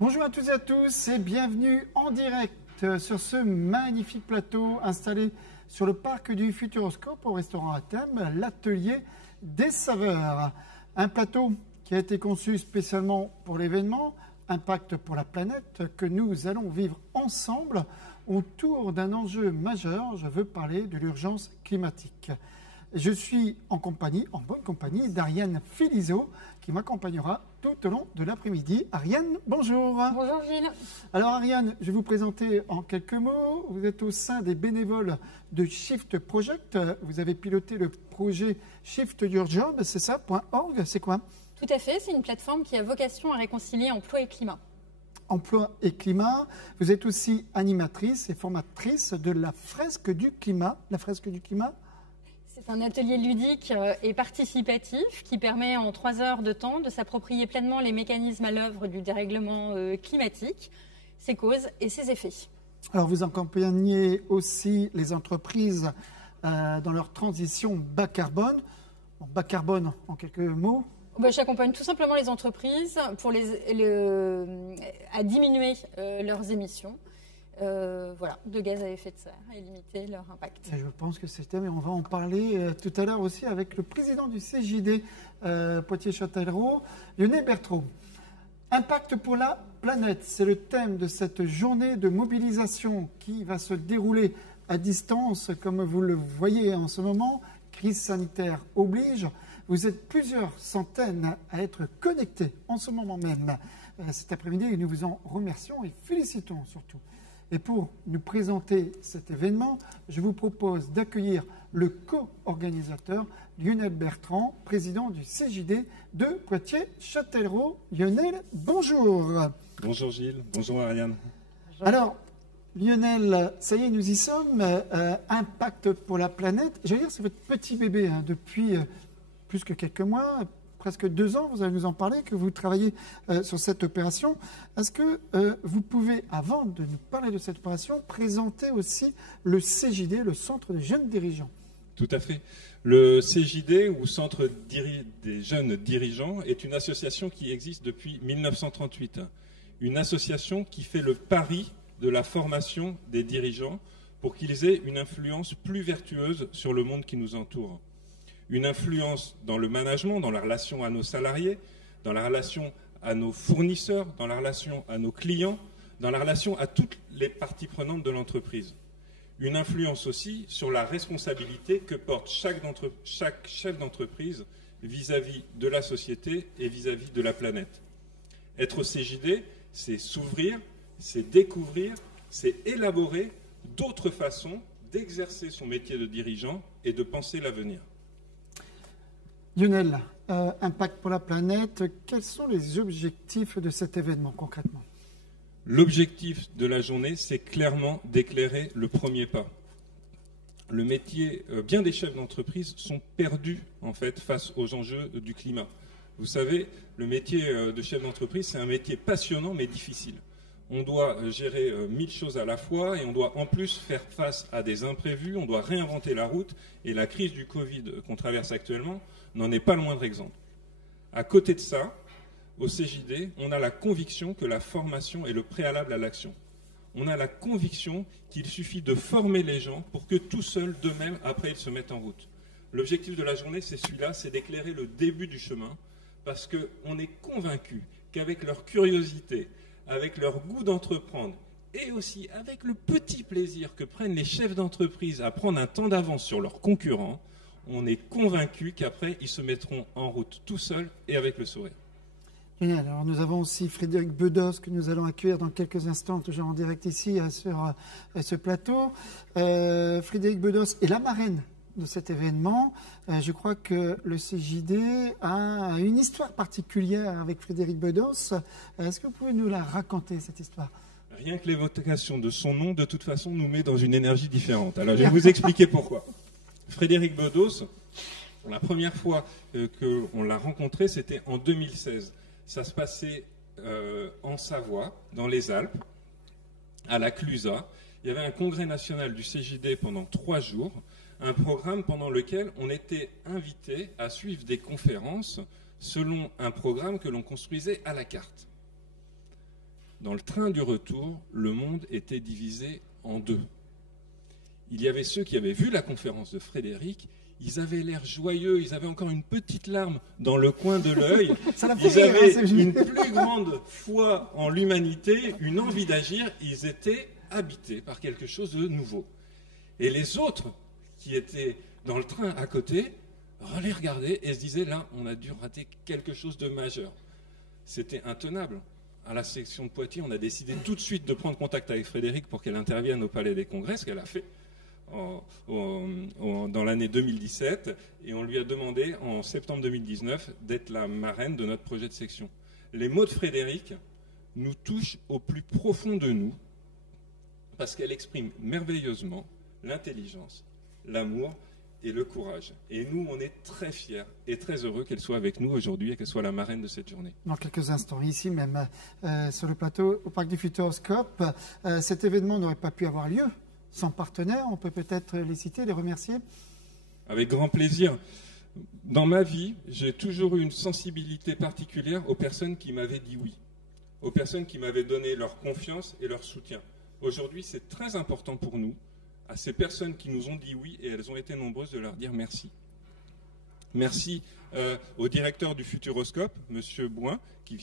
Bonjour à toutes et à tous et bienvenue en direct sur ce magnifique plateau installé sur le parc du Futuroscope au restaurant à thème, l'Atelier des Saveurs. Un plateau qui a été conçu spécialement pour l'événement Impact pour la planète que nous allons vivre ensemble autour d'un enjeu majeur. Je veux parler de l'urgence climatique. Je suis en bonne compagnie d'Ariane Filizot qui m'accompagnera tout au long de l'après-midi. Ariane, bonjour. Bonjour Gilles. Alors Ariane, je vais vous présenter en quelques mots. Vous êtes au sein des bénévoles de Shift Project. Vous avez piloté le projet Shift Your Job, c'est ça, .org, c'est quoi? Tout à fait, c'est une plateforme qui a vocation à réconcilier emploi et climat. Emploi et climat. Vous êtes aussi animatrice et formatrice de la fresque du climat. La fresque du climat? C'est un atelier ludique et participatif qui permet en 3 heures de temps de s'approprier pleinement les mécanismes à l'œuvre du dérèglement climatique, ses causes et ses effets. Alors vous accompagnez aussi les entreprises dans leur transition bas carbone. Bon, bas carbone en quelques mots. J'accompagne tout simplement les entreprises pour à diminuer leurs émissions. De gaz à effet de serre et limiter leur impact. Et je pense que c'était, mais on va en parler tout à l'heure aussi avec le président du CJD Poitiers-Châtellerault, Lionel Bertraud. Impact pour la planète, c'est le thème de cette journée de mobilisation qui va se dérouler à distance, comme vous le voyez en ce moment. Crise sanitaire oblige. Vous êtes plusieurs centaines à être connectés en ce moment même cet après-midi et nous vous en remercions et félicitons surtout. Et pour nous présenter cet événement, je vous propose d'accueillir le co-organisateur Lionel Bertrand, président du CJD de Poitiers-Châtellerault. Lionel, bonjour. Bonjour Gilles, bonjour Ariane. Bonjour. Alors, Lionel, ça y est, nous y sommes. Impact pour la planète. J'allais dire, c'est votre petit bébé depuis plus que quelques mois. Presque 2 ans, vous allez nous en parler, que vous travaillez sur cette opération. Est-ce que vous pouvez, avant de nous parler de cette opération, présenter aussi le CJD, le Centre des jeunes dirigeants? Tout à fait. Le CJD, ou Centre des jeunes dirigeants, est une association qui existe depuis 1938. Une association qui fait le pari de la formation des dirigeants pour qu'ils aient une influence plus vertueuse sur le monde qui nous entoure. Une influence dans le management, dans la relation à nos salariés, dans la relation à nos fournisseurs, dans la relation à nos clients, dans la relation à toutes les parties prenantes de l'entreprise. Une influence aussi sur la responsabilité que porte chaque chef d'entreprise vis-à-vis de la société et vis-à-vis de la planète. Être CJD, c'est s'ouvrir, c'est découvrir, c'est élaborer d'autres façons d'exercer son métier de dirigeant et de penser l'avenir. Lionel, Impact pour la planète, quels sont les objectifs de cet événement concrètement? L'objectif de la journée, c'est clairement d'éclairer le premier pas. Le métier, bien des chefs d'entreprise sont perdus en fait face aux enjeux du climat. Vous savez, le métier de chef d'entreprise, c'est un métier passionnant mais difficile. On doit gérer 1000 choses à la fois et on doit en plus faire face à des imprévus, on doit réinventer la route et la crise du Covid qu'on traverse actuellement n'en est pas le moindre exemple. À côté de ça, au CJD, on a la conviction que la formation est le préalable à l'action. On a la conviction qu'il suffit de former les gens pour que tout seuls, d'eux-mêmes, après, ils se mettent en route. L'objectif de la journée, c'est celui-là, c'est d'éclairer le début du chemin parce qu'on est convaincu qu'avec leur curiosité, avec leur goût d'entreprendre et aussi avec le petit plaisir que prennent les chefs d'entreprise à prendre un temps d'avance sur leurs concurrents, on est convaincu qu'après, ils se mettront en route tout seuls et avec le sourire. Génial. Alors, nous avons aussi Frédéric Bedos que nous allons accueillir dans quelques instants, toujours en direct ici sur ce plateau. Frédéric Bedos est la marraine de cet événement. Je crois que le CJD a une histoire particulière avec Frédéric Bedos. Est-ce que vous pouvez nous la raconter, cette histoire? Rien que l'évocation de son nom, de toute façon, nous met dans une énergie différente. Alors, je vais vous expliquer pourquoi. Frédéric Bedos, la première fois qu'on l'a rencontré, c'était en 2016. Ça se passait en Savoie, dans les Alpes, à la Clusaz. Il y avait un congrès national du CJD pendant 3 jours, un programme pendant lequel on était invité à suivre des conférences selon un programme que l'on construisait à la carte. Dans le train du retour, le monde était divisé en deux. Il y avait ceux qui avaient vu la conférence de Frédéric, ils avaient l'air joyeux, ils avaient encore une petite larme dans le coin de l'œil, ils avaient une plus grande foi en l'humanité, une envie d'agir, ils étaient habités par quelque chose de nouveau. Et les autres qui étaient dans le train à côté, les regardaient et se disaient, là, on a dû rater quelque chose de majeur. C'était intenable. À la section de Poitiers, on a décidé tout de suite de prendre contact avec Frédéric pour qu'elle intervienne au Palais des Congrès, ce qu'elle a fait dans l'année 2017, et on lui a demandé en septembre 2019 d'être la marraine de notre projet de section. Les mots de Frédéric nous touchent au plus profond de nous, parce qu'elle exprime merveilleusement l'intelligence, l'amour et le courage. Et nous, on est très fiers et très heureux qu'elle soit avec nous aujourd'hui et qu'elle soit la marraine de cette journée. Dans quelques instants, ici même, sur le plateau, au Parc du Futuroscope, cet événement n'aurait pas pu avoir lieu sans partenaires. On peut peut-être les citer, les remercier. Avec grand plaisir. Dans ma vie, j'ai toujours eu une sensibilité particulière aux personnes qui m'avaient dit oui, aux personnes qui m'avaient donné leur confiance et leur soutien. Aujourd'hui, c'est très important pour nous, à ces personnes qui nous ont dit oui, et elles ont été nombreuses, de leur dire merci. Merci au directeur du Futuroscope, M. Bouin, qui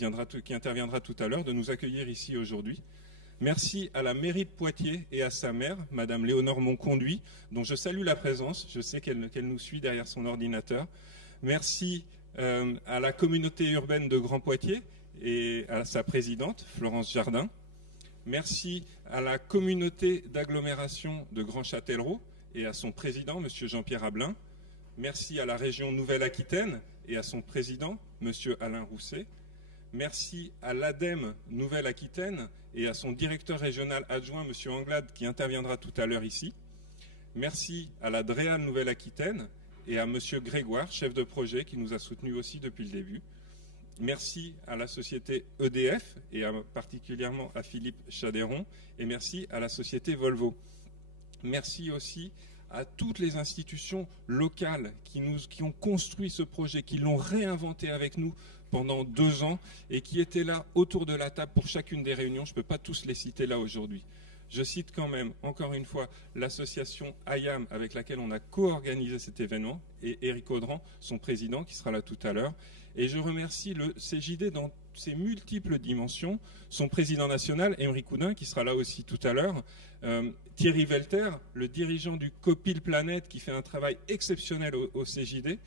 interviendra tout à l'heure, de nous accueillir ici aujourd'hui. Merci à la mairie de Poitiers et à sa maire, Mme Léonore Monconduit, dont je salue la présence. Je sais qu'elle nous suit derrière son ordinateur. Merci à la communauté urbaine de Grand Poitiers et à sa présidente, Florence Jardin. Merci à la communauté d'agglomération de Grand Châtellerault et à son président, M. Jean-Pierre Ablin. Merci à la région Nouvelle-Aquitaine et à son président, M. Alain Rousset. Merci à l'ADEME Nouvelle-Aquitaine et à son directeur régional adjoint, M. Anglade, qui interviendra tout à l'heure ici. Merci à la DREAL Nouvelle-Aquitaine et à M. Grégoire, chef de projet, qui nous a soutenus aussi depuis le début. Merci à la société EDF et particulièrement à Philippe Chadéron. Et merci à la société Volvo. Merci aussi à toutes les institutions locales qui ont construit ce projet, qui l'ont réinventé avec nous pendant 2 ans et qui étaient là autour de la table pour chacune des réunions. Je ne peux pas tous les citer là aujourd'hui. Je cite quand même, encore une fois, l'association IAM avec laquelle on a co-organisé cet événement et Éric Audran, son président, qui sera là tout à l'heure. Et je remercie le CJD dans ses multiples dimensions, son président national, Émeric Houdin, qui sera là aussi tout à l'heure, Thierry Velter, le dirigeant du Copil Planète, qui fait un travail exceptionnel au CJD,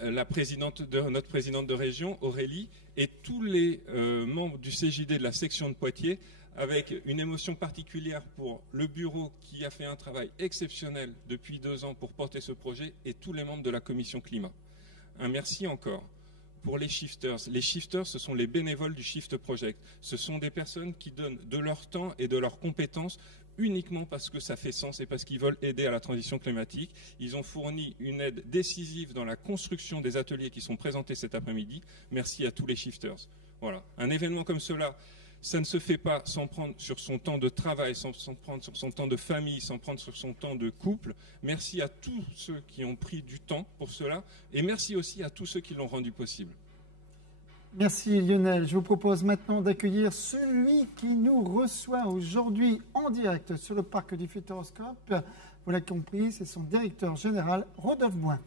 notre présidente de région, Aurélie, et tous les membres du CJD de la section de Poitiers, avec une émotion particulière pour le bureau qui a fait un travail exceptionnel depuis 2 ans pour porter ce projet, et tous les membres de la commission climat. Un merci encore pour les shifters. Les shifters, ce sont les bénévoles du Shift Project. Ce sont des personnes qui donnent de leur temps et de leurs compétences uniquement parce que ça fait sens et parce qu'ils veulent aider à la transition climatique. Ils ont fourni une aide décisive dans la construction des ateliers qui sont présentés cet après-midi. Merci à tous les shifters. Voilà. Un événement comme cela, ça ne se fait pas sans prendre sur son temps de travail, sans prendre sur son temps de famille, sans prendre sur son temps de couple. Merci à tous ceux qui ont pris du temps pour cela et merci aussi à tous ceux qui l'ont rendu possible. Merci Lionel. Je vous propose maintenant d'accueillir celui qui nous reçoit aujourd'hui en direct sur le Parc du Futuroscope. Vous l'avez compris, c'est son directeur général, Rodolphe Bouin.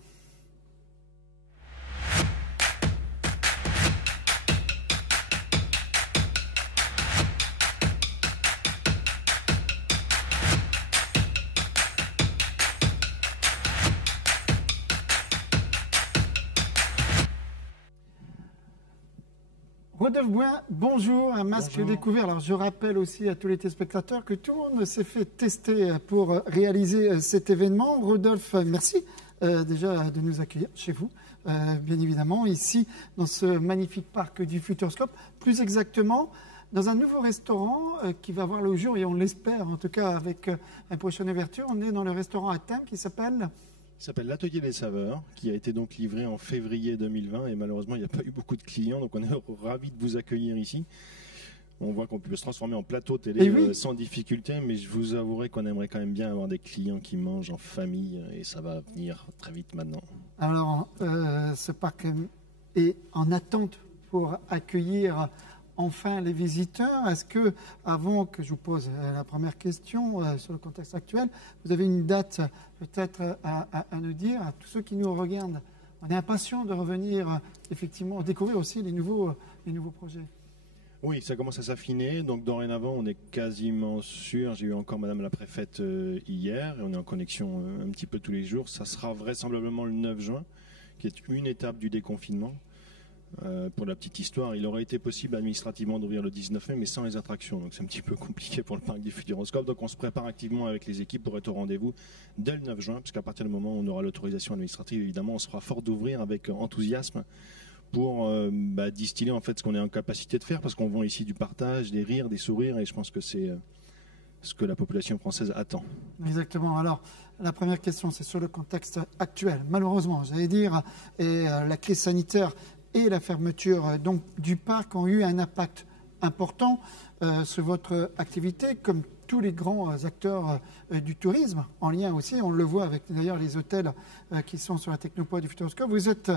Rodolphe Bouin, bonjour, un masque Bonjour. découvert. Alors je rappelle aussi à tous les téléspectateurs que tout le monde s'est fait tester pour réaliser cet événement. Rodolphe, merci déjà de nous accueillir chez vous, bien évidemment, ici dans ce magnifique parc du Futuroscope. Plus exactement, dans un nouveau restaurant qui va voir le jour, et on l'espère en tout cas avec une prochaine ouverture. On est dans le restaurant à thème qui s'appelle... Il s'appelle l'Atelier des Saveurs, qui a été donc livré en février 2020 et malheureusement il n'y a pas eu beaucoup de clients, donc on est ravis de vous accueillir ici. On voit qu'on peut se transformer en plateau télé sans difficulté, mais je vous avouerai qu'on aimerait quand même bien avoir des clients qui mangent en famille et ça va venir très vite maintenant. Alors ce parc est en attente pour accueillir enfin les visiteurs. Est-ce que, avant que je vous pose la première question sur le contexte actuel, vous avez une date peut-être à nous dire à tous ceux qui nous regardent? On est impatient de revenir effectivement découvrir aussi les nouveaux projets. Oui, ça commence à s'affiner. Donc dorénavant, on est quasiment sûr. J'ai eu encore Madame la Préfète hier et on est en connexion un petit peu tous les jours. Ça sera vraisemblablement le 9 juin, qui est une étape du déconfinement. Pour la petite histoire, il aurait été possible administrativement d'ouvrir le 19 mai, mais sans les attractions. Donc c'est un petit peu compliqué pour le parc du Futuroscope. Donc on se prépare activement avec les équipes pour être au rendez-vous dès le 9 juin, parce qu'à partir du moment où on aura l'autorisation administrative, évidemment, on se fera fort d'ouvrir avec enthousiasme pour distiller en fait ce qu'on est en capacité de faire, parce qu'on vend ici du partage, des rires, des sourires, et je pense que c'est ce que la population française attend. Exactement. Alors, la première question, c'est sur le contexte actuel. Malheureusement, j'allais dire, et la crise sanitaire et la fermeture donc, du parc ont eu un impact important sur votre activité, comme tous les grands acteurs du tourisme, en lien aussi, on le voit avec d'ailleurs les hôtels qui sont sur la Technopole du Futuroscope. Vous êtes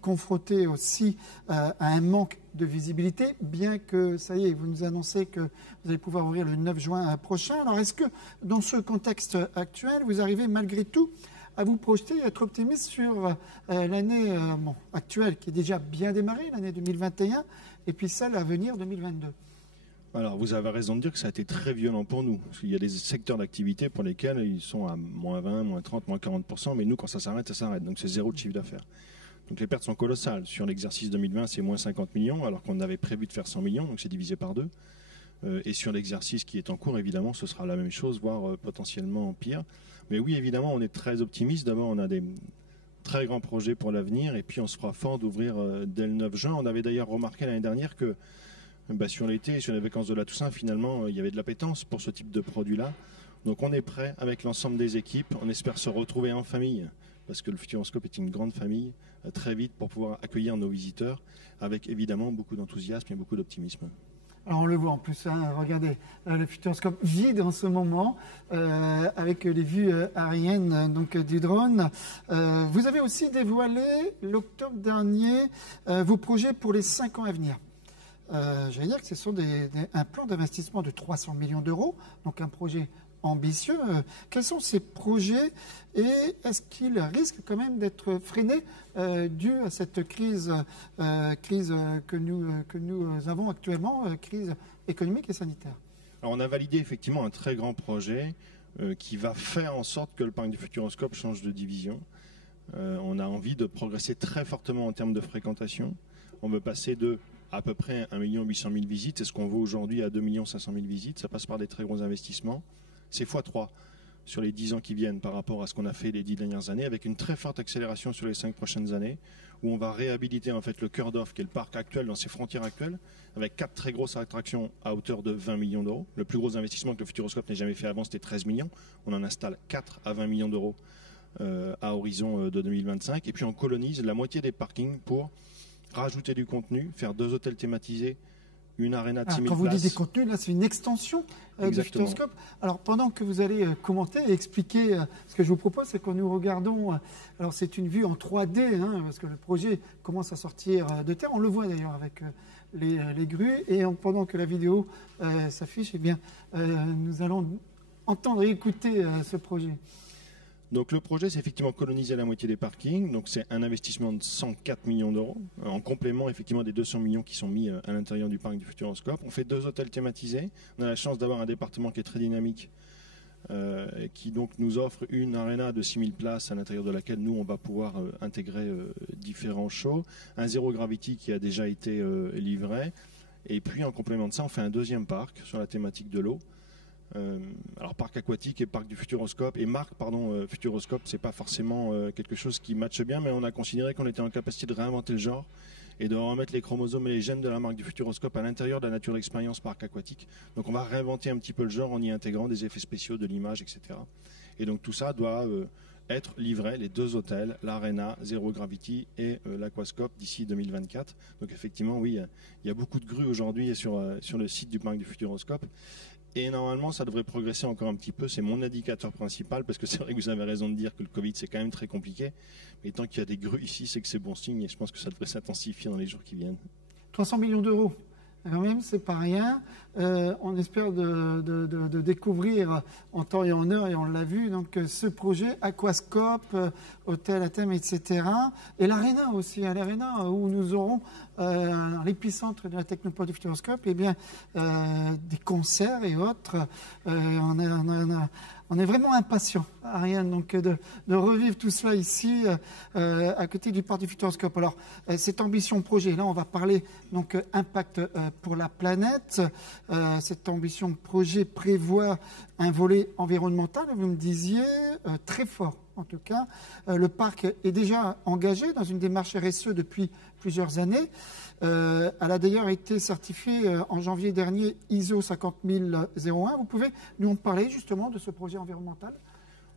confronté aussi à un manque de visibilité, bien que, ça y est, vous nous annoncez que vous allez pouvoir ouvrir le 9 juin prochain. Alors, est-ce que dans ce contexte actuel, vous arrivez malgré tout à vous projeter et être optimiste sur l'année actuelle, qui est déjà bien démarrée, l'année 2021, et puis celle à venir, 2022? Alors, vous avez raison de dire que ça a été très violent pour nous. Parce qu'il y a des secteurs d'activité pour lesquels ils sont à moins 20, moins 30, moins 40%, mais nous, quand ça s'arrête, ça s'arrête. Donc, c'est zéro de chiffre d'affaires. Donc, les pertes sont colossales. Sur l'exercice 2020, c'est moins 50 millions, alors qu'on avait prévu de faire 100 millions, donc c'est divisé par 2. Et sur l'exercice qui est en cours, évidemment, ce sera la même chose, voire potentiellement pire. Mais oui, évidemment, on est très optimiste. D'abord, on a des très grands projets pour l'avenir, et puis on se fera fort d'ouvrir dès le 9 juin. On avait d'ailleurs remarqué l'année dernière que sur l'été et sur les vacances de la Toussaint, finalement, il y avait de l'appétence pour ce type de produit-là. Donc on est prêt avec l'ensemble des équipes. On espère se retrouver en famille, parce que le Futuroscope est une grande famille, très vite pour pouvoir accueillir nos visiteurs, avec évidemment beaucoup d'enthousiasme et beaucoup d'optimisme. Alors on le voit en plus, regardez, le Futuroscope vide en ce moment, avec les vues aériennes donc, du drone. Vous avez aussi dévoilé l'octobre dernier vos projets pour les 5 ans à venir. J'allais dire que ce sont un plan d'investissement de 300 millions d'euros, donc un projet ambitieux. Quels sont ces projets et est-ce qu'ils risquent quand même d'être freinés dû à cette crise que nous avons actuellement, crise économique et sanitaire? Alors on a validé effectivement un très grand projet qui va faire en sorte que le parc du Futuroscope change de division. On a envie de progresser très fortement en termes de fréquentation. On veut passer de à peu près 1 800 000 visites, c'est ce qu'on vaut aujourd'hui à 2 500 000 visites. Ça passe par des très gros investissements. C'est x3 sur les 10 ans qui viennent par rapport à ce qu'on a fait les 10 dernières années, avec une très forte accélération sur les 5 prochaines années, où on va réhabiliter en fait le cœur d'offre qui est le parc actuel dans ses frontières actuelles, avec 4 très grosses attractions à hauteur de 20 millions d'euros. Le plus gros investissement que le Futuroscope n'ait jamais fait avant, c'était 13 millions. On en installe 4 à 20 millions d'euros à horizon de 2025. Et puis on colonise la moitié des parkings pour rajouter du contenu, faire 2 hôtels thématisés, une aréna de 6 000 places. Quand vous dites des contenus, là c'est une extension du Futuroscope. Alors pendant que vous allez commenter et expliquer, ce que je vous propose, c'est que nous regardons, alors c'est une vue en 3D, parce que le projet commence à sortir de terre. On le voit d'ailleurs avec les grues. Et pendant que la vidéo s'affiche, eh bien, nous allons entendre et écouter ce projet. Donc le projet, c'est effectivement coloniser la moitié des parkings. Donc c'est un investissement de 104 millions d'euros, en complément effectivement des 200 millions qui sont mis à l'intérieur du parc du Futuroscope. On fait 2 hôtels thématisés. On a la chance d'avoir un département qui est très dynamique, qui donc nous offre une aréna de 6 000 places à l'intérieur de laquelle nous, on va pouvoir intégrer différents shows. Un Zero Gravity qui a déjà été livré. Et puis en complément de ça, on fait un 2e parc sur la thématique de l'eau. Alors parc aquatique et parc du Futuroscope et marque Futuroscope, c'est pas forcément quelque chose qui matche bien, mais on a considéré qu'on était en capacité de réinventer le genre et de remettre les chromosomes et les gènes de la marque du Futuroscope à l'intérieur de la nature d'expérience parc aquatique. Donc on va réinventer un petit peu le genre en y intégrant des effets spéciaux, de l'image, etc. Et donc tout ça doit être livré, les 2 hôtels, l'Arena, Zero Gravity et l'Aquascope d'ici 2024. Donc effectivement, oui, il y a beaucoup de grues aujourd'hui sur le site du parc du Futuroscope. Et normalement, ça devrait progresser encore un petit peu. C'est mon indicateur principal, parce que c'est vrai que vous avez raison de dire que le Covid, c'est quand même très compliqué. Mais tant qu'il y a des grues ici, c'est que c'est bon signe, et je pense que ça devrait s'intensifier dans les jours qui viennent. 300 millions d'euros. Quand même, c'est pas rien. On espère de découvrir en temps et en heure, et on l'a vu, donc ce projet Aquascope, hôtel à thème, etc. Et l'Arena aussi, l'Arena où nous aurons l'épicentre de la Technopole du Futuroscope, eh bien, des concerts et autres. On est vraiment impatient, Ariane, donc de revivre tout cela ici, à côté du parc du Futuroscope. Alors, cette ambition projet, là, on va parler donc impact pour la planète. Cette ambition projet prévoit un volet environnemental, vous me disiez, très fort. En tout cas, le parc est déjà engagé dans une démarche RSE depuis plusieurs années. Elle a d'ailleurs été certifiée en janvier dernier ISO 50001. Vous pouvez nous en parler justement de ce projet environnemental?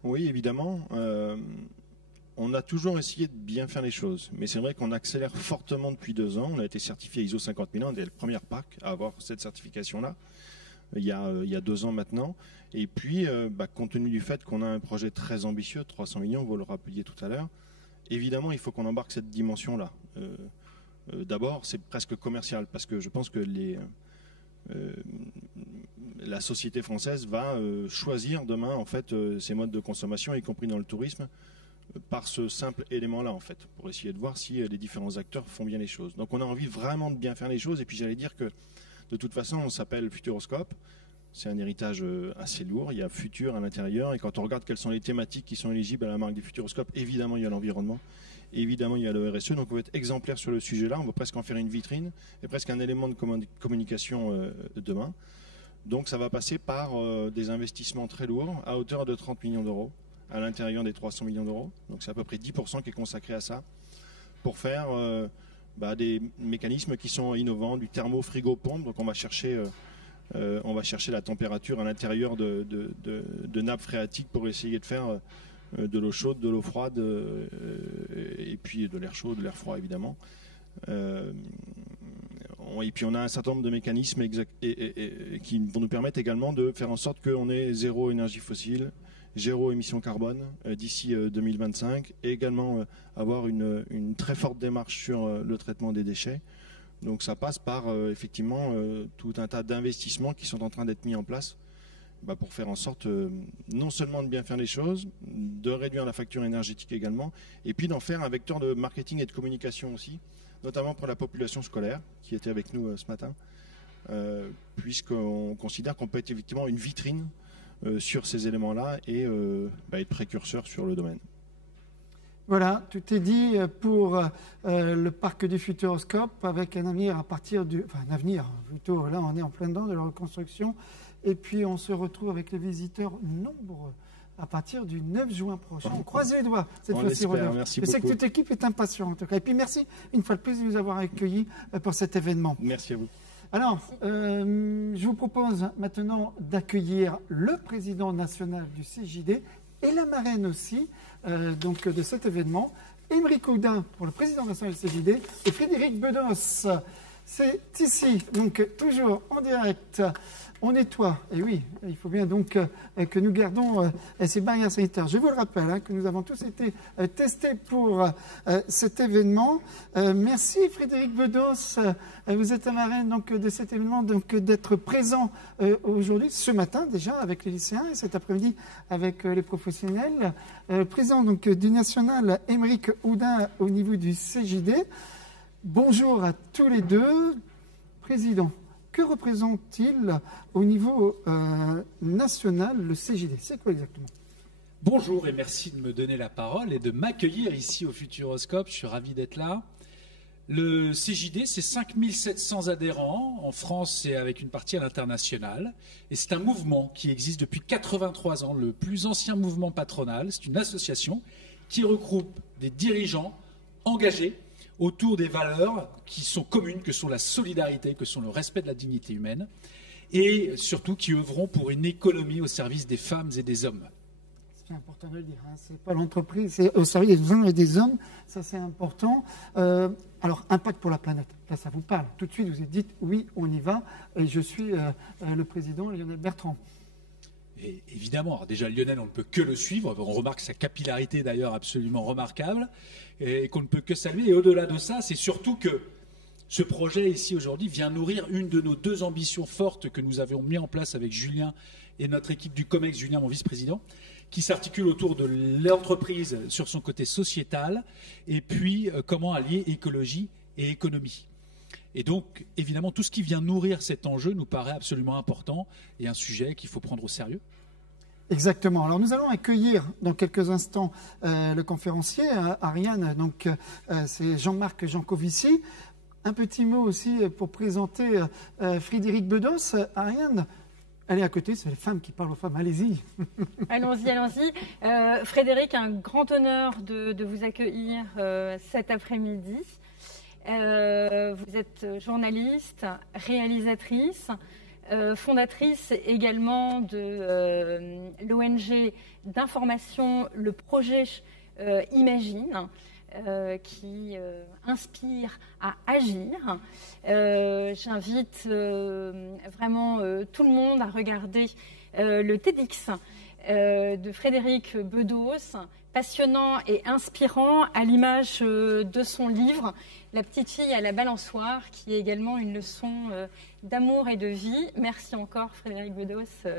Oui, évidemment. On a toujours essayé de bien faire les choses, mais c'est vrai qu'on accélère fortement depuis 2 ans. On a été certifié ISO 50001, on est le premier parc à avoir cette certification-là, il y a 2 ans maintenant. Et puis, compte tenu du fait qu'on a un projet très ambitieux, 300 millions, vous le rappeliez tout à l'heure, évidemment, il faut qu'on embarque cette dimension-là. D'abord, c'est presque commercial, parce que je pense que la société française va choisir demain en fait, ses modes de consommation, y compris dans le tourisme, par ce simple élément-là, en fait, pour essayer de voir si les différents acteurs font bien les choses. Donc on a envie vraiment de bien faire les choses, et puis j'allais dire que de toute façon, on s'appelle Futuroscope. C'est un héritage assez lourd, il y a futur à l'intérieur, et quand on regarde quelles sont les thématiques qui sont éligibles à la marque du Futuroscope, évidemment il y a l'environnement, évidemment il y a le RSE, donc on va être exemplaire sur le sujet-là, on va presque en faire une vitrine, et presque un élément de communication demain. Donc ça va passer par des investissements très lourds, à hauteur de 30 millions d'euros, à l'intérieur des 300 millions d'euros, donc c'est à peu près 10% qui est consacré à ça, pour faire des mécanismes qui sont innovants, du thermo-frigo-pompe, donc on va chercher la température à l'intérieur de nappes phréatiques pour essayer de faire de l'eau chaude, de l'eau froide, et puis de l'air chaud, de l'air froid évidemment. Et puis on a un certain nombre de mécanismes qui vont nous permettre également de faire en sorte qu'on ait zéro énergie fossile, zéro émission carbone d'ici 2025, et également avoir une très forte démarche sur le traitement des déchets. Donc ça passe par effectivement tout un tas d'investissements qui sont en train d'être mis en place pour faire en sorte non seulement de bien faire les choses, de réduire la facture énergétique également, et puis d'en faire un vecteur de marketing et de communication aussi, notamment pour la population scolaire qui était avec nous ce matin, puisqu'on considère qu'on peut être effectivement une vitrine sur ces éléments-là et être précurseur sur le domaine. Voilà, tout est dit pour le parc du Futuroscope, avec un avenir à partir du... Enfin, un avenir, plutôt, là on est en plein dedans de la reconstruction, et puis on se retrouve avec les visiteurs nombreux à partir du 9 juin prochain. On croise les doigts cette fois-ci, Rodolphe. Je sais que toute l'équipe est impatiente en tout cas. Et puis merci une fois de plus de nous avoir accueillis pour cet événement. Merci à vous. Alors, je vous propose maintenant d'accueillir le président national du CJD et la marraine aussi donc de cet événement, Aymeric Oudin pour le président national du CJD et Frédéric Bedos. C'est ici, donc toujours en direct. On nettoie, et oui, il faut bien donc que nous gardons ces barrières sanitaires. Je vous le rappelle que nous avons tous été testés pour cet événement. Merci Frédéric Bedos, vous êtes la marraine donc, de cet événement, donc d'être présent aujourd'hui, ce matin déjà avec les lycéens et cet après-midi avec les professionnels. Président donc, du national Aymeric Oudin au niveau du CJD. Bonjour à tous les deux. Président, que représente-t-il au niveau national le CJD? C'est quoi exactement? Bonjour et merci de me donner la parole et de m'accueillir ici au Futuroscope. Je suis ravi d'être là. Le CJD, c'est 5700 adhérents. En France, c'est avec une partie à l'international. Et c'est un mouvement qui existe depuis 83 ans, le plus ancien mouvement patronal. C'est une association qui regroupe des dirigeants engagés autour des valeurs qui sont communes, que sont la solidarité, que sont le respect de la dignité humaine, et surtout qui œuvront pour une économie au service des femmes et des hommes. C'est important de le dire, c'est pas l'entreprise, c'est au service des femmes et des hommes, ça c'est important. Alors, impact pour la planète, là ça vous parle. Tout de suite vous êtes dit, oui, on y va, et je suis le président Lionel Bertrand. Et évidemment, alors déjà Lionel, on ne peut que le suivre, on remarque sa capillarité d'ailleurs absolument remarquable, et qu'on ne peut que saluer. Et au-delà de ça, c'est surtout que Ce projet ici aujourd'hui vient nourrir une de nos 2 ambitions fortes que nous avions mis en place avec Julien et notre équipe du COMEX, Julien, mon vice-président, qui s'articule autour de l'entreprise sur son côté sociétal et puis comment allier écologie et économie. Et donc, évidemment, tout ce qui vient nourrir cet enjeu nous paraît absolument important et un sujet qu'il faut prendre au sérieux. Exactement. Alors nous allons accueillir dans quelques instants le conférencier, Ariane, donc c'est Jean-Marc Jancovici. Un petit mot aussi pour présenter Frédéric Bedos. Ariane, elle est à côté, c'est les femmes qui parlent aux femmes, allez-y. Allons-y, allons-y. Frédéric, un grand honneur de vous accueillir cet après-midi. Vous êtes journaliste, réalisatrice, fondatrice également de l'ONG d'information, le projet Imagine, qui inspire à agir. J'invite vraiment tout le monde à regarder le TEDx de Frédéric Bedos, passionnant et inspirant à l'image de son livre « La petite fille à la balançoire » qui est également une leçon d'amour et de vie. Merci encore Frédéric Bedos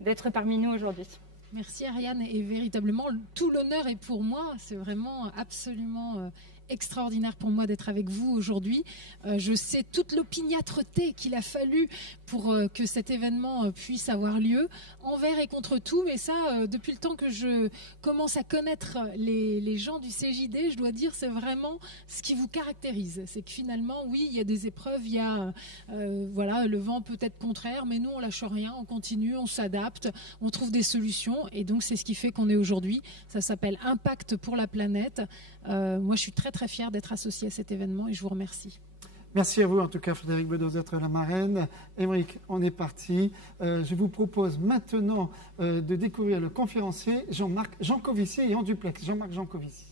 d'être parmi nous aujourd'hui. Merci Ariane, et véritablement tout l'honneur est pour moi, c'est vraiment absolument extraordinaire pour moi d'être avec vous aujourd'hui. Je sais toute l'opiniâtreté qu'il a fallu pour que cet événement puisse avoir lieu, envers et contre tout, mais ça, depuis le temps que je commence à connaître les gens du CJD, je dois dire, c'est vraiment ce qui vous caractérise. C'est que finalement, oui, il y a des épreuves, il y a voilà, le vent peut être contraire, mais nous, on lâche rien, on continue, on s'adapte, on trouve des solutions, et donc c'est ce qui fait qu'on est aujourd'hui. Ça s'appelle Impact pour la planète. Moi, je suis très très fière d'être associée à cet événement et je vous remercie. Merci à vous en tout cas Frédéric Bedos d'être la marraine. Émeric, on est parti. Je vous propose maintenant de découvrir le conférencier Jean-Marc Jancovici et en duplex. Jean-Marc Jancovici.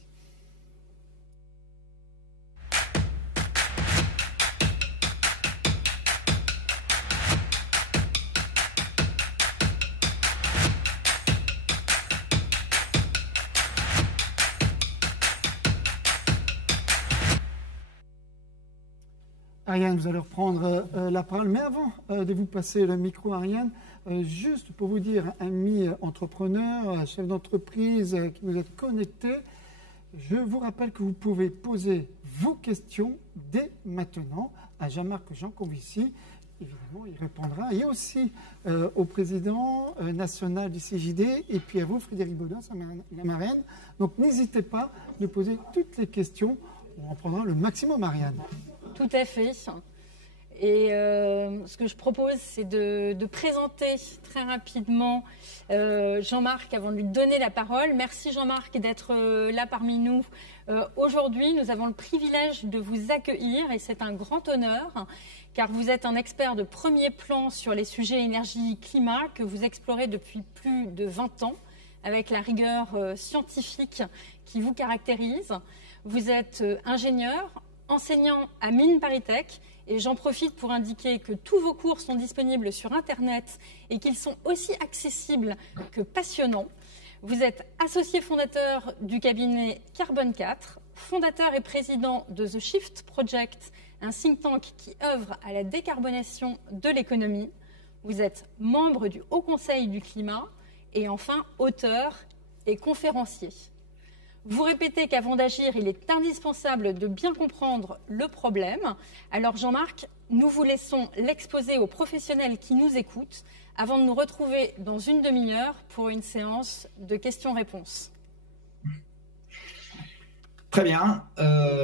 Ariane, vous allez reprendre la parole. Mais avant de vous passer le micro, Ariane, juste pour vous dire, amis entrepreneurs, chefs d'entreprise qui nous êtes connectés, je vous rappelle que vous pouvez poser vos questions dès maintenant à Jean-Marc Jancovici. Évidemment, il répondra. Et aussi au président national du CJD et puis à vous, Frédéric Bedos, la marraine. Donc n'hésitez pas de poser toutes les questions. On en prendra le maximum, Ariane. Tout à fait. Et ce que je propose, c'est de présenter très rapidement Jean-Marc avant de lui donner la parole. Merci Jean-Marc d'être là parmi nous. Aujourd'hui, nous avons le privilège de vous accueillir et c'est un grand honneur car vous êtes un expert de premier plan sur les sujets énergie-climat que vous explorez depuis plus de 20 ans avec la rigueur scientifique qui vous caractérise. Vous êtes ingénieur, enseignant à Mines ParisTech et j'en profite pour indiquer que tous vos cours sont disponibles sur Internet et qu'ils sont aussi accessibles que passionnants. Vous êtes associé fondateur du cabinet Carbone 4, fondateur et président de The Shift Project, un think tank qui œuvre à la décarbonation de l'économie. Vous êtes membre du Haut Conseil du climat et enfin auteur et conférencier. Vous répétez qu'avant d'agir, il est indispensable de bien comprendre le problème. Alors Jean-Marc, nous vous laissons l'exposer aux professionnels qui nous écoutent avant de nous retrouver dans une demi-heure pour une séance de questions-réponses. Très bien.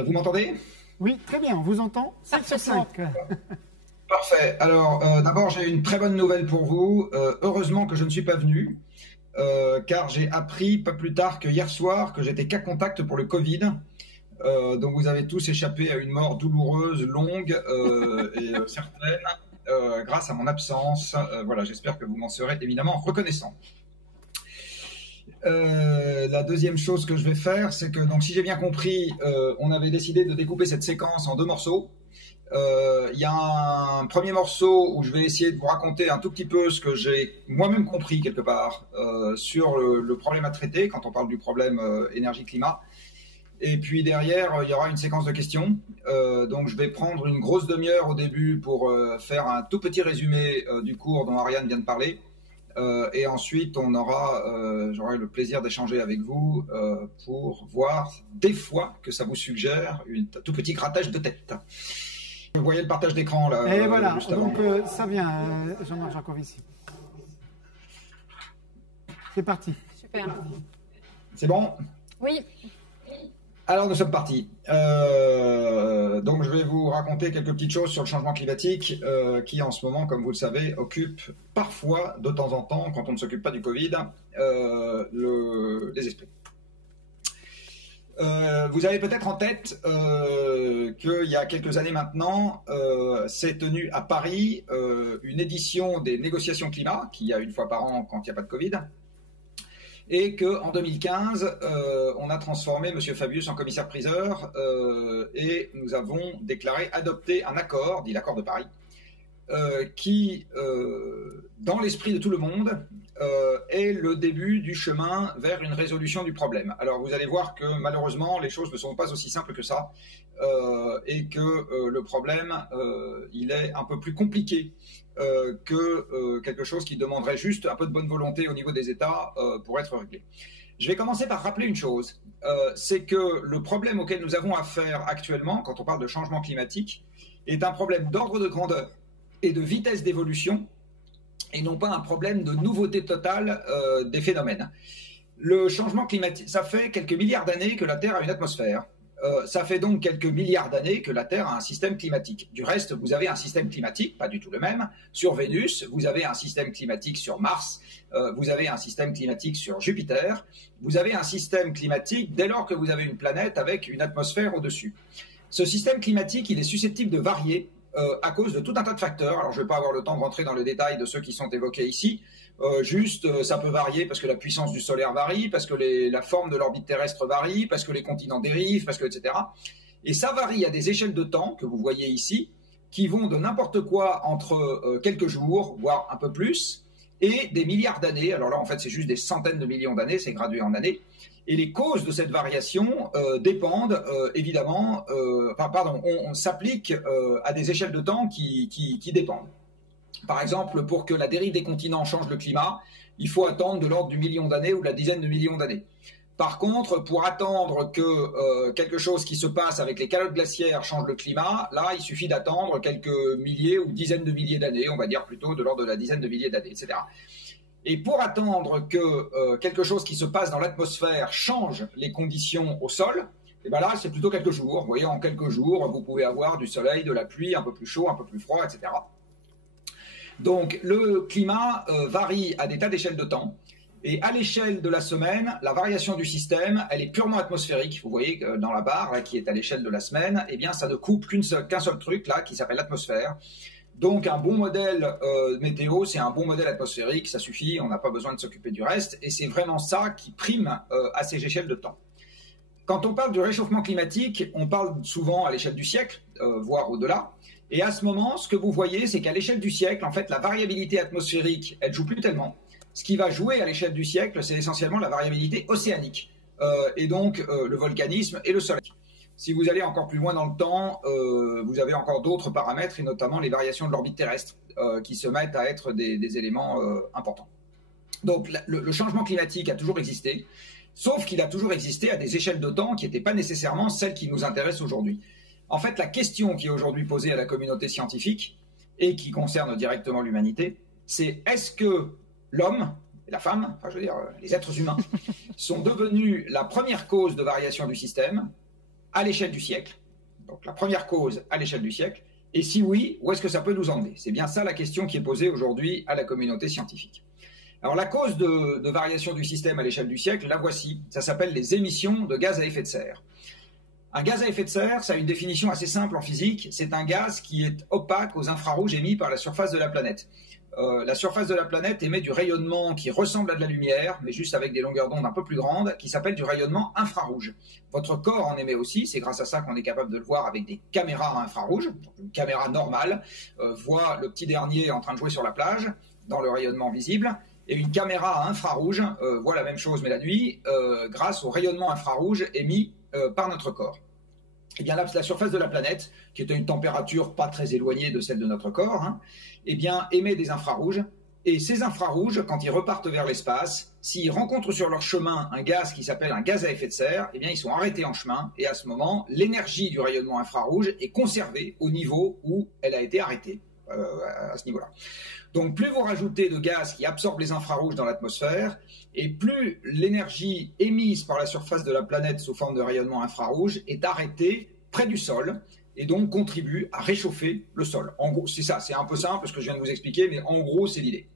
Vous m'entendez ? Oui, très bien. On vous entend 5 sur 5. Parfait. Alors, d'abord, j'ai une très bonne nouvelle pour vous. Heureusement que je ne suis pas venu. Car j'ai appris pas plus tard que hier soir que j'étais cas contact pour le Covid. Donc vous avez tous échappé à une mort douloureuse, longue et certaine grâce à mon absence. Voilà, j'espère que vous m'en serez évidemment reconnaissant. La deuxième chose que je vais faire, c'est que donc si j'ai bien compris, on avait décidé de découper cette séquence en 2 morceaux. Il y a un premier morceau où je vais essayer de vous raconter un tout petit peu ce que j'ai moi-même compris quelque part sur le problème à traiter quand on parle du problème énergie-climat. Et puis derrière, il y aura une séquence de questions. Donc je vais prendre une grosse demi-heure au début pour faire un tout petit résumé du cours dont Ariane vient de parler. Et ensuite, j'aurai le plaisir d'échanger avec vous pour voir des fois que ça vous suggère un tout petit grattage de tête. Vous voyez le partage d'écran là. Et voilà, juste avant. donc ça vient, Jean-Marc Jancovici. C'est parti. Super. C'est bon? Oui. Alors nous sommes partis. Donc je vais vous raconter quelques petites choses sur le changement climatique qui en ce moment, comme vous le savez, occupe parfois, de temps en temps, quand on ne s'occupe pas du Covid, les esprits. Vous avez peut-être en tête qu'il y a quelques années maintenant, s'est tenue à Paris une édition des négociations climat, qu'il y a une fois par an quand il n'y a pas de Covid, et qu'en 2015, on a transformé M. Fabius en commissaire-priseur et nous avons adopté un accord, dit l'accord de Paris, qui, dans l'esprit de tout le monde, est le début du chemin vers une résolution du problème. Alors vous allez voir que malheureusement, les choses ne sont pas aussi simples que ça et que le problème, il est un peu plus compliqué que quelque chose qui demanderait juste un peu de bonne volonté au niveau des États pour être réglé. Je vais commencer par rappeler une chose, c'est que le problème auquel nous avons affaire actuellement, quand on parle de changement climatique, est un problème d'ordre de grandeur et de vitesse d'évolution, et non pas un problème de nouveauté totale des phénomènes. Le changement climatique, ça fait quelques milliards d'années que la Terre a une atmosphère. Ça fait donc quelques milliards d'années que la Terre a un système climatique. Du reste, vous avez un système climatique, pas du tout le même, sur Vénus, vous avez un système climatique sur Mars, vous avez un système climatique sur Jupiter, vous avez un système climatique dès lors que vous avez une planète avec une atmosphère au-dessus. Ce système climatique, il est susceptible de varier à cause de tout un tas de facteurs. Alors je ne vais pas avoir le temps de rentrer dans le détail de ceux qui sont évoqués ici. Ça peut varier parce que la puissance du solaire varie, parce que la forme de l'orbite terrestre varie, parce que les continents dérivent, etc. Et ça varie à des échelles de temps que vous voyez ici, qui vont de n'importe quoi entre quelques jours, voire un peu plus, et des milliards d'années. Alors là, en fait, c'est juste des centaines de millions d'années, c'est gradué en années. Et les causes de cette variation dépendent évidemment, on s'applique à des échelles de temps qui dépendent. Par exemple, pour que la dérive des continents change le climat, il faut attendre de l'ordre du million d'années ou de la dizaine de millions d'années. Par contre, pour attendre que quelque chose qui se passe avec les calottes glaciaires change le climat, là, il suffit d'attendre quelques milliers ou dizaines de milliers d'années, on va dire plutôt de l'ordre de la dizaine de milliers d'années, etc. Et pour attendre que quelque chose qui se passe dans l'atmosphère change les conditions au sol, et ben là, c'est plutôt quelques jours. Vous voyez, en quelques jours, vous pouvez avoir du soleil, de la pluie, un peu plus chaud, un peu plus froid, etc. Donc, le climat varie à des tas d'échelles de temps. Et à l'échelle de la semaine, la variation du système, elle est purement atmosphérique. Vous voyez que dans la barre là, qui est à l'échelle de la semaine, eh bien, ça ne coupe qu'un seul truc là, qui s'appelle l'atmosphère. Donc, un bon modèle météo, c'est un bon modèle atmosphérique, ça suffit, on n'a pas besoin de s'occuper du reste. Et c'est vraiment ça qui prime à ces échelles de temps. Quand on parle du réchauffement climatique, on parle souvent à l'échelle du siècle, voire au-delà. Et à ce moment, ce que vous voyez, c'est qu'à l'échelle du siècle, en fait, la variabilité atmosphérique, elle ne joue plus tellement. Ce qui va jouer à l'échelle du siècle, c'est essentiellement la variabilité océanique, et donc le volcanisme et le soleil. Si vous allez encore plus loin dans le temps, vous avez encore d'autres paramètres, et notamment les variations de l'orbite terrestre, qui se mettent à être des éléments importants. Donc le changement climatique a toujours existé, sauf qu'il a toujours existé à des échelles de temps qui n'étaient pas nécessairement celles qui nous intéressent aujourd'hui. En fait, la question qui est aujourd'hui posée à la communauté scientifique, et qui concerne directement l'humanité, c'est est-ce que l'homme, la femme, enfin je veux dire les êtres humains, sont devenus la première cause de variation du système à l'échelle du siècle. Donc la première cause à l'échelle du siècle. Et si oui, où est-ce que ça peut nous emmener? C'est bien ça la question qui est posée aujourd'hui à la communauté scientifique. Alors la cause de variation du système à l'échelle du siècle, la voici. Ça s'appelle les émissions de gaz à effet de serre. Un gaz à effet de serre, ça a une définition assez simple en physique. C'est un gaz qui est opaque aux infrarouges émis par la surface de la planète. La surface de la planète émet du rayonnement qui ressemble à de la lumière, mais juste avec des longueurs d'onde un peu plus grandes, qui s'appelle du rayonnement infrarouge. Votre corps en émet aussi, c'est grâce à ça qu'on est capable de le voir avec des caméras infrarouges. Donc une caméra normale voit le petit dernier en train de jouer sur la plage, dans le rayonnement visible, et une caméra à infrarouge voit la même chose mais la nuit, grâce au rayonnement infrarouge émis par notre corps. Eh bien, la surface de la planète, qui est à une température pas très éloignée de celle de notre corps, hein, eh bien, émet des infrarouges. Et ces infrarouges, quand ils repartent vers l'espace, s'ils rencontrent sur leur chemin un gaz qui s'appelle un gaz à effet de serre, eh bien, ils sont arrêtés en chemin. Et à ce moment, l'énergie du rayonnement infrarouge est conservée au niveau où elle a été arrêtée, à ce niveau-là. Donc, plus vous rajoutez de gaz qui absorbent les infrarouges dans l'atmosphère, et plus l'énergie émise par la surface de la planète sous forme de rayonnement infrarouge est arrêtée près du sol, et donc contribue à réchauffer le sol. En gros, c'est ça, c'est un peu simple ce que je viens de vous expliquer, mais en gros, c'est l'idée.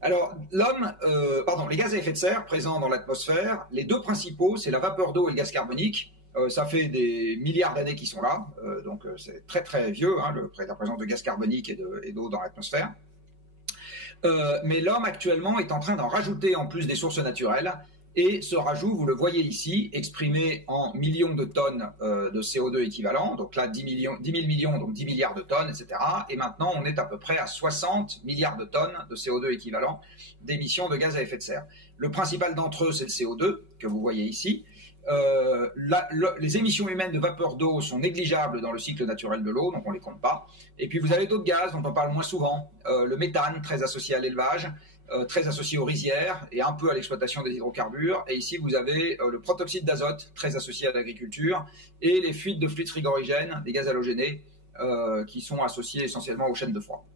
Alors, les gaz à effet de serre présents dans l'atmosphère, les deux principaux, c'est la vapeur d'eau et le gaz carbonique. Ça fait des milliards d'années qu'ils sont là, donc c'est très très vieux, hein, la présence de gaz carbonique et d'eau dans l'atmosphère. Mais l'homme actuellement est en train d'en rajouter en plus des sources naturelles. Et ce rajout, vous le voyez ici, exprimé en millions de tonnes de CO2 équivalent. Donc là, 10 000 millions, donc 10 milliards de tonnes, etc. Et maintenant, on est à peu près à 60 milliards de tonnes de CO2 équivalent d'émissions de gaz à effet de serre. Le principal d'entre eux, c'est le CO2, que vous voyez ici. Les émissions humaines de vapeur d'eau sont négligeables dans le cycle naturel de l'eau, donc on ne les compte pas. Et puis vous avez d'autres gaz dont on parle moins souvent. Le méthane, très associé à l'élevage. Très associé aux rizières et un peu à l'exploitation des hydrocarbures. Et ici, vous avez le protoxyde d'azote, très associé à l'agriculture, et les fuites de fluides frigorigènes, des gaz halogénés, qui sont associés essentiellement aux chaînes de froid.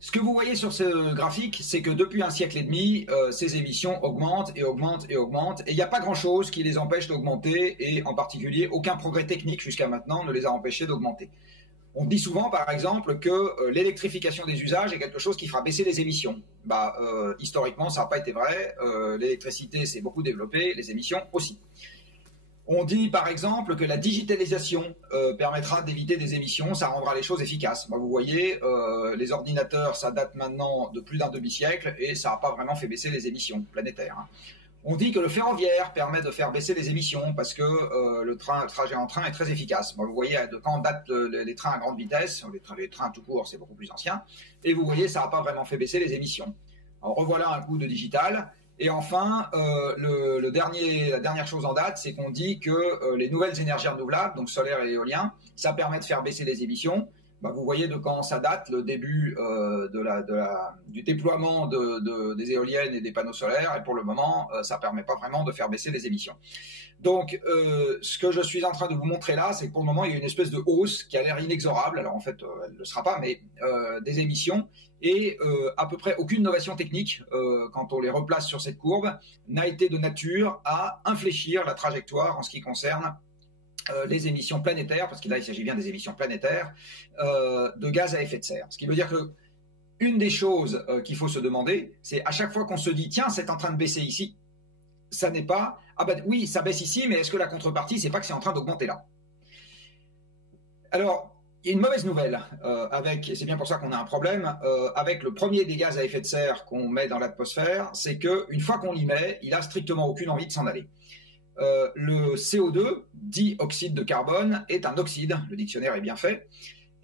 Ce que vous voyez sur ce graphique, c'est que depuis un siècle et demi, ces émissions augmentent et augmentent et augmentent, et il n'y a pas grand-chose qui les empêche d'augmenter, et en particulier, aucun progrès technique jusqu'à maintenant ne les a empêchés d'augmenter. On dit souvent, par exemple, que l'électrification des usages est quelque chose qui fera baisser les émissions. Historiquement, ça n'a pas été vrai. L'électricité s'est beaucoup développée, les émissions aussi. On dit, par exemple, que la digitalisation permettra d'éviter des émissions, ça rendra les choses efficaces. Vous voyez, les ordinateurs, ça date maintenant de plus d'un demi-siècle et ça n'a pas vraiment fait baisser les émissions planétaires. Hein. On dit que le ferroviaire permet de faire baisser les émissions parce que le trajet en train est très efficace. Vous voyez, quand on date les trains à grande vitesse, les trains tout court, c'est beaucoup plus ancien, et vous voyez, ça n'a pas vraiment fait baisser les émissions. Alors revoilà un coup de digital. Et enfin, la dernière chose en date, c'est qu'on dit que les nouvelles énergies renouvelables, donc solaire et éolien, ça permet de faire baisser les émissions. Vous voyez de quand ça date, le début du déploiement des éoliennes et des panneaux solaires, et pour le moment, ça ne permet pas vraiment de faire baisser les émissions. Donc, ce que je suis en train de vous montrer là, c'est que pour le moment, il y a une espèce de hausse qui a l'air inexorable, alors en fait, elle ne le sera pas, mais des émissions, et à peu près aucune innovation technique, quand on les replace sur cette courbe, n'a été de nature à infléchir la trajectoire en ce qui concerne les émissions planétaires, parce que là il s'agit bien des émissions planétaires, de gaz à effet de serre. Ce qui veut dire que une des choses qu'il faut se demander, c'est à chaque fois qu'on se dit tiens, c'est en train de baisser ici, ça n'est pas oui, ça baisse ici, mais est-ce que la contrepartie, c'est pas que c'est en train d'augmenter là? Alors, il y a une mauvaise nouvelle et c'est bien pour ça qu'on a un problème, avec le premier des gaz à effet de serre qu'on met dans l'atmosphère, c'est qu'une fois qu'on l'y met, il a strictement aucune envie de s'en aller. Le CO2, dit oxyde de carbone, est un oxyde, le dictionnaire est bien fait,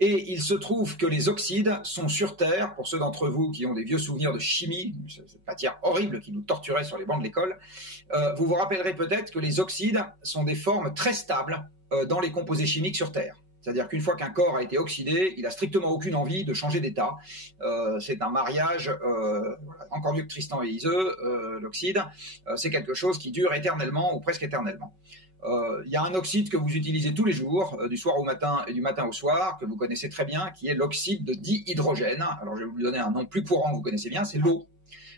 et il se trouve que les oxydes sont sur Terre, pour ceux d'entre vous qui ont des vieux souvenirs de chimie, cette matière horrible qui nous torturait sur les bancs de l'école, vous vous rappellerez peut-être que les oxydes sont des formes très stables dans les composés chimiques sur Terre. C'est-à-dire qu'une fois qu'un corps a été oxydé, il n'a strictement aucune envie de changer d'état. C'est un mariage, encore mieux que Tristan et Iseux, l'oxyde, c'est quelque chose qui dure éternellement ou presque éternellement. Il y a un oxyde que vous utilisez tous les jours, du soir au matin et du matin au soir, que vous connaissez très bien, qui est l'oxyde de dihydrogène. Alors je vais vous donner un nom plus courant que vous connaissez bien, c'est l'eau.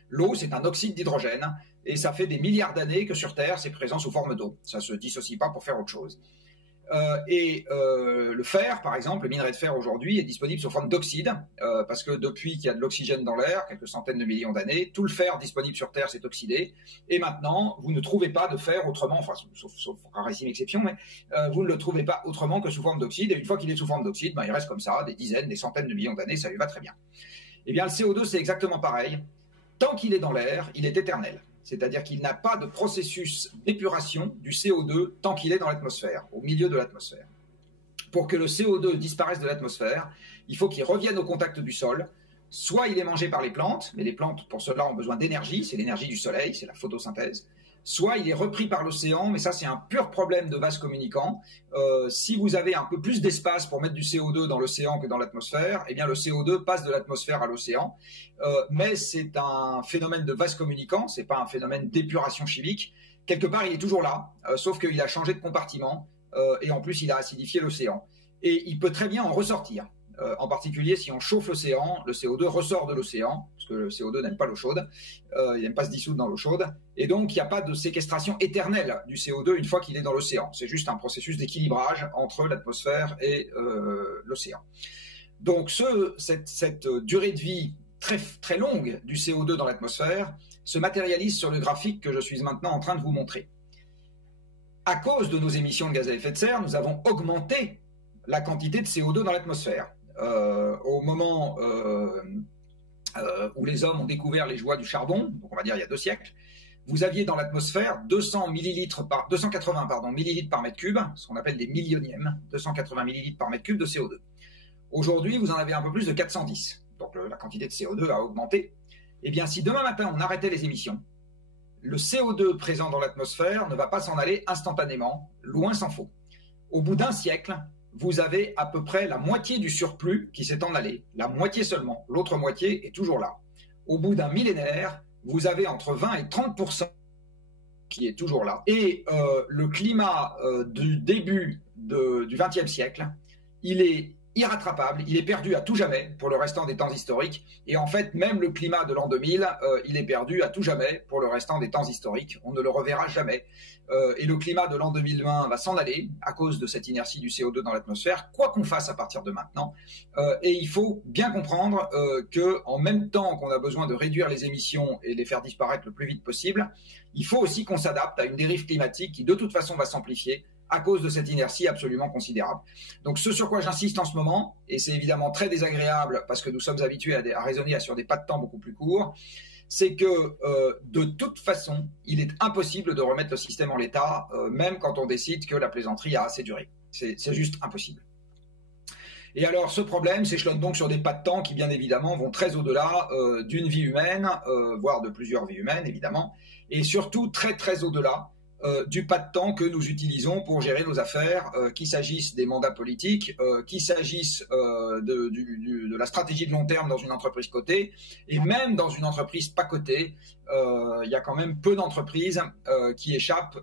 L'eau, c'est un oxyde d'hydrogène, et ça fait des milliards d'années que sur Terre, c'est présent sous forme d'eau. Ça ne se dissocie pas pour faire autre chose. Le fer, par exemple, le minerai de fer aujourd'hui est disponible sous forme d'oxyde, parce que depuis qu'il y a de l'oxygène dans l'air, quelques centaines de millions d'années, tout le fer disponible sur Terre s'est oxydé, et maintenant, vous ne trouvez pas de fer autrement, enfin, sauf rarissime exception, mais vous ne le trouvez pas autrement que sous forme d'oxyde, et une fois qu'il est sous forme d'oxyde, il reste comme ça, des dizaines, des centaines de millions d'années, ça lui va très bien. Eh bien, le CO2, c'est exactement pareil. Tant qu'il est dans l'air, il est éternel. C'est-à-dire qu'il n'a pas de processus d'épuration du CO2 tant qu'il est dans l'atmosphère, au milieu de l'atmosphère. Pour que le CO2 disparaisse de l'atmosphère, il faut qu'il revienne au contact du sol. Soit il est mangé par les plantes, mais les plantes, pour cela, ont besoin d'énergie, c'est l'énergie du soleil, c'est la photosynthèse. soit il est repris par l'océan, mais ça c'est un pur problème de vase communicant. Si vous avez un peu plus d'espace pour mettre du CO2 dans l'océan que dans l'atmosphère, eh bien le CO2 passe de l'atmosphère à l'océan. Mais c'est un phénomène de vase communicant, c'est pas un phénomène d'épuration chimique. Quelque part, il est toujours là, sauf qu'il a changé de compartiment et en plus il a acidifié l'océan. Et il peut très bien en ressortir. En particulier, si on chauffe l'océan, le CO2 ressort de l'océan, parce que le CO2 n'aime pas l'eau chaude, il n'aime pas se dissoudre dans l'eau chaude, et donc il n'y a pas de séquestration éternelle du CO2 une fois qu'il est dans l'océan. C'est juste un processus d'équilibrage entre l'atmosphère et l'océan. Donc cette durée de vie très, très longue du CO2 dans l'atmosphère se matérialise sur le graphique que je suis maintenant en train de vous montrer. À cause de nos émissions de gaz à effet de serre, nous avons augmenté la quantité de CO2 dans l'atmosphère. Au moment où les hommes ont découvert les joies du charbon, donc on va dire il y a 2 siècles, vous aviez dans l'atmosphère 280 millilitres par mètre cube, ce qu'on appelle des millionièmes, 280 millilitres par mètre cube de CO2. Aujourd'hui, vous en avez un peu plus de 410, donc la quantité de CO2 a augmenté. Eh bien, si demain matin on arrêtait les émissions, le CO2 présent dans l'atmosphère ne va pas s'en aller instantanément, loin s'en faut. Au bout d'un siècle, vous avez à peu près la moitié du surplus qui s'est en allé, la moitié seulement, l'autre moitié est toujours là. Au bout d'un millénaire, vous avez entre 20 et 30% qui est toujours là. Et le climat du début du XXe siècle, il est irrattrapable, il est perdu à tout jamais pour le restant des temps historiques. Et en fait, même le climat de l'an 2000, il est perdu à tout jamais pour le restant des temps historiques. On ne le reverra jamais. Et le climat de l'an 2020 va s'en aller à cause de cette inertie du CO2 dans l'atmosphère, quoi qu'on fasse à partir de maintenant. Et il faut bien comprendre qu'en même temps qu'on a besoin de réduire les émissions et les faire disparaître le plus vite possible, il faut aussi qu'on s'adapte à une dérive climatique qui de toute façon va s'amplifier à cause de cette inertie absolument considérable. Donc ce sur quoi j'insiste en ce moment, et c'est évidemment très désagréable parce que nous sommes habitués à raisonner sur des pas de temps beaucoup plus courts, c'est que de toute façon, il est impossible de remettre le système en l'état, même quand on décide que la plaisanterie a assez duré. C'est juste impossible. Et alors ce problème s'échelonne donc sur des pas de temps qui bien évidemment vont très au-delà d'une vie humaine, voire de plusieurs vies humaines évidemment, et surtout très très au-delà du pas de temps que nous utilisons pour gérer nos affaires, qu'il s'agisse des mandats politiques, qu'il s'agisse de la stratégie de long terme dans une entreprise cotée, et même dans une entreprise pas cotée, il y a quand même peu d'entreprises qui échappent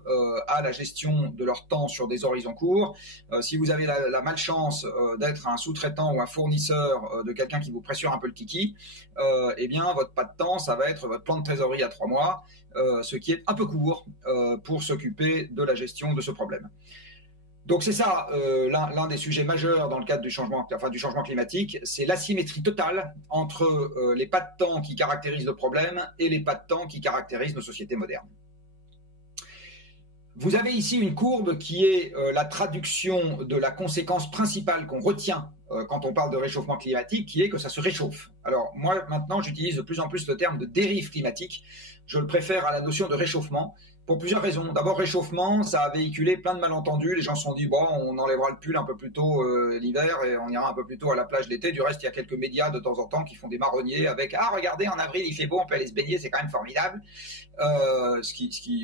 à la gestion de leur temps sur des horizons courts. Si vous avez la malchance d'être un sous-traitant ou un fournisseur de quelqu'un qui vous pressure un peu le kiki, eh bien votre pas de temps, ça va être votre plan de trésorerie à 3 mois, ce qui est un peu court pour s'occuper de la gestion de ce problème. Donc c'est ça l'un des sujets majeurs dans le cadre du changement climatique, c'est l'asymétrie totale entre les pas de temps qui caractérisent le problème et les pas de temps qui caractérisent nos sociétés modernes. Vous avez ici une courbe qui est la traduction de la conséquence principale qu'on retient quand on parle de réchauffement climatique, qui est que ça se réchauffe. Alors moi maintenant j'utilise de plus en plus le terme de dérive climatique, je le préfère à la notion de réchauffement, pour plusieurs raisons. D'abord, réchauffement, ça a véhiculé plein de malentendus. Les gens se sont dit, bon, on enlèvera le pull un peu plus tôt l'hiver et on ira un peu plus tôt à la plage l'été. Du reste, il y a quelques médias de temps en temps qui font des marronniers avec, ah, regardez, en avril, il fait beau, on peut aller se baigner, c'est quand même formidable.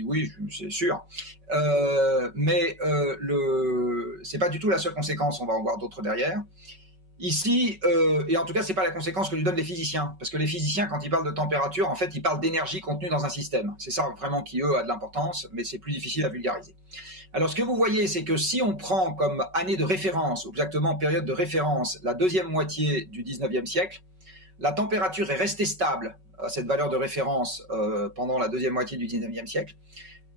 Oui, c'est sûr. Mais c'est pas du tout la seule conséquence, on va en voir d'autres derrière. Ici, et en tout cas, c'est pas la conséquence que lui donnent les physiciens, parce que les physiciens, quand ils parlent de température, en fait, ils parlent d'énergie contenue dans un système. C'est ça vraiment qui, eux, a de l'importance, mais c'est plus difficile à vulgariser. Alors, ce que vous voyez, c'est que si on prend comme année de référence, ou exactement période de référence, la deuxième moitié du 19e siècle, la température est restée stable à cette valeur de référence pendant la deuxième moitié du 19e siècle,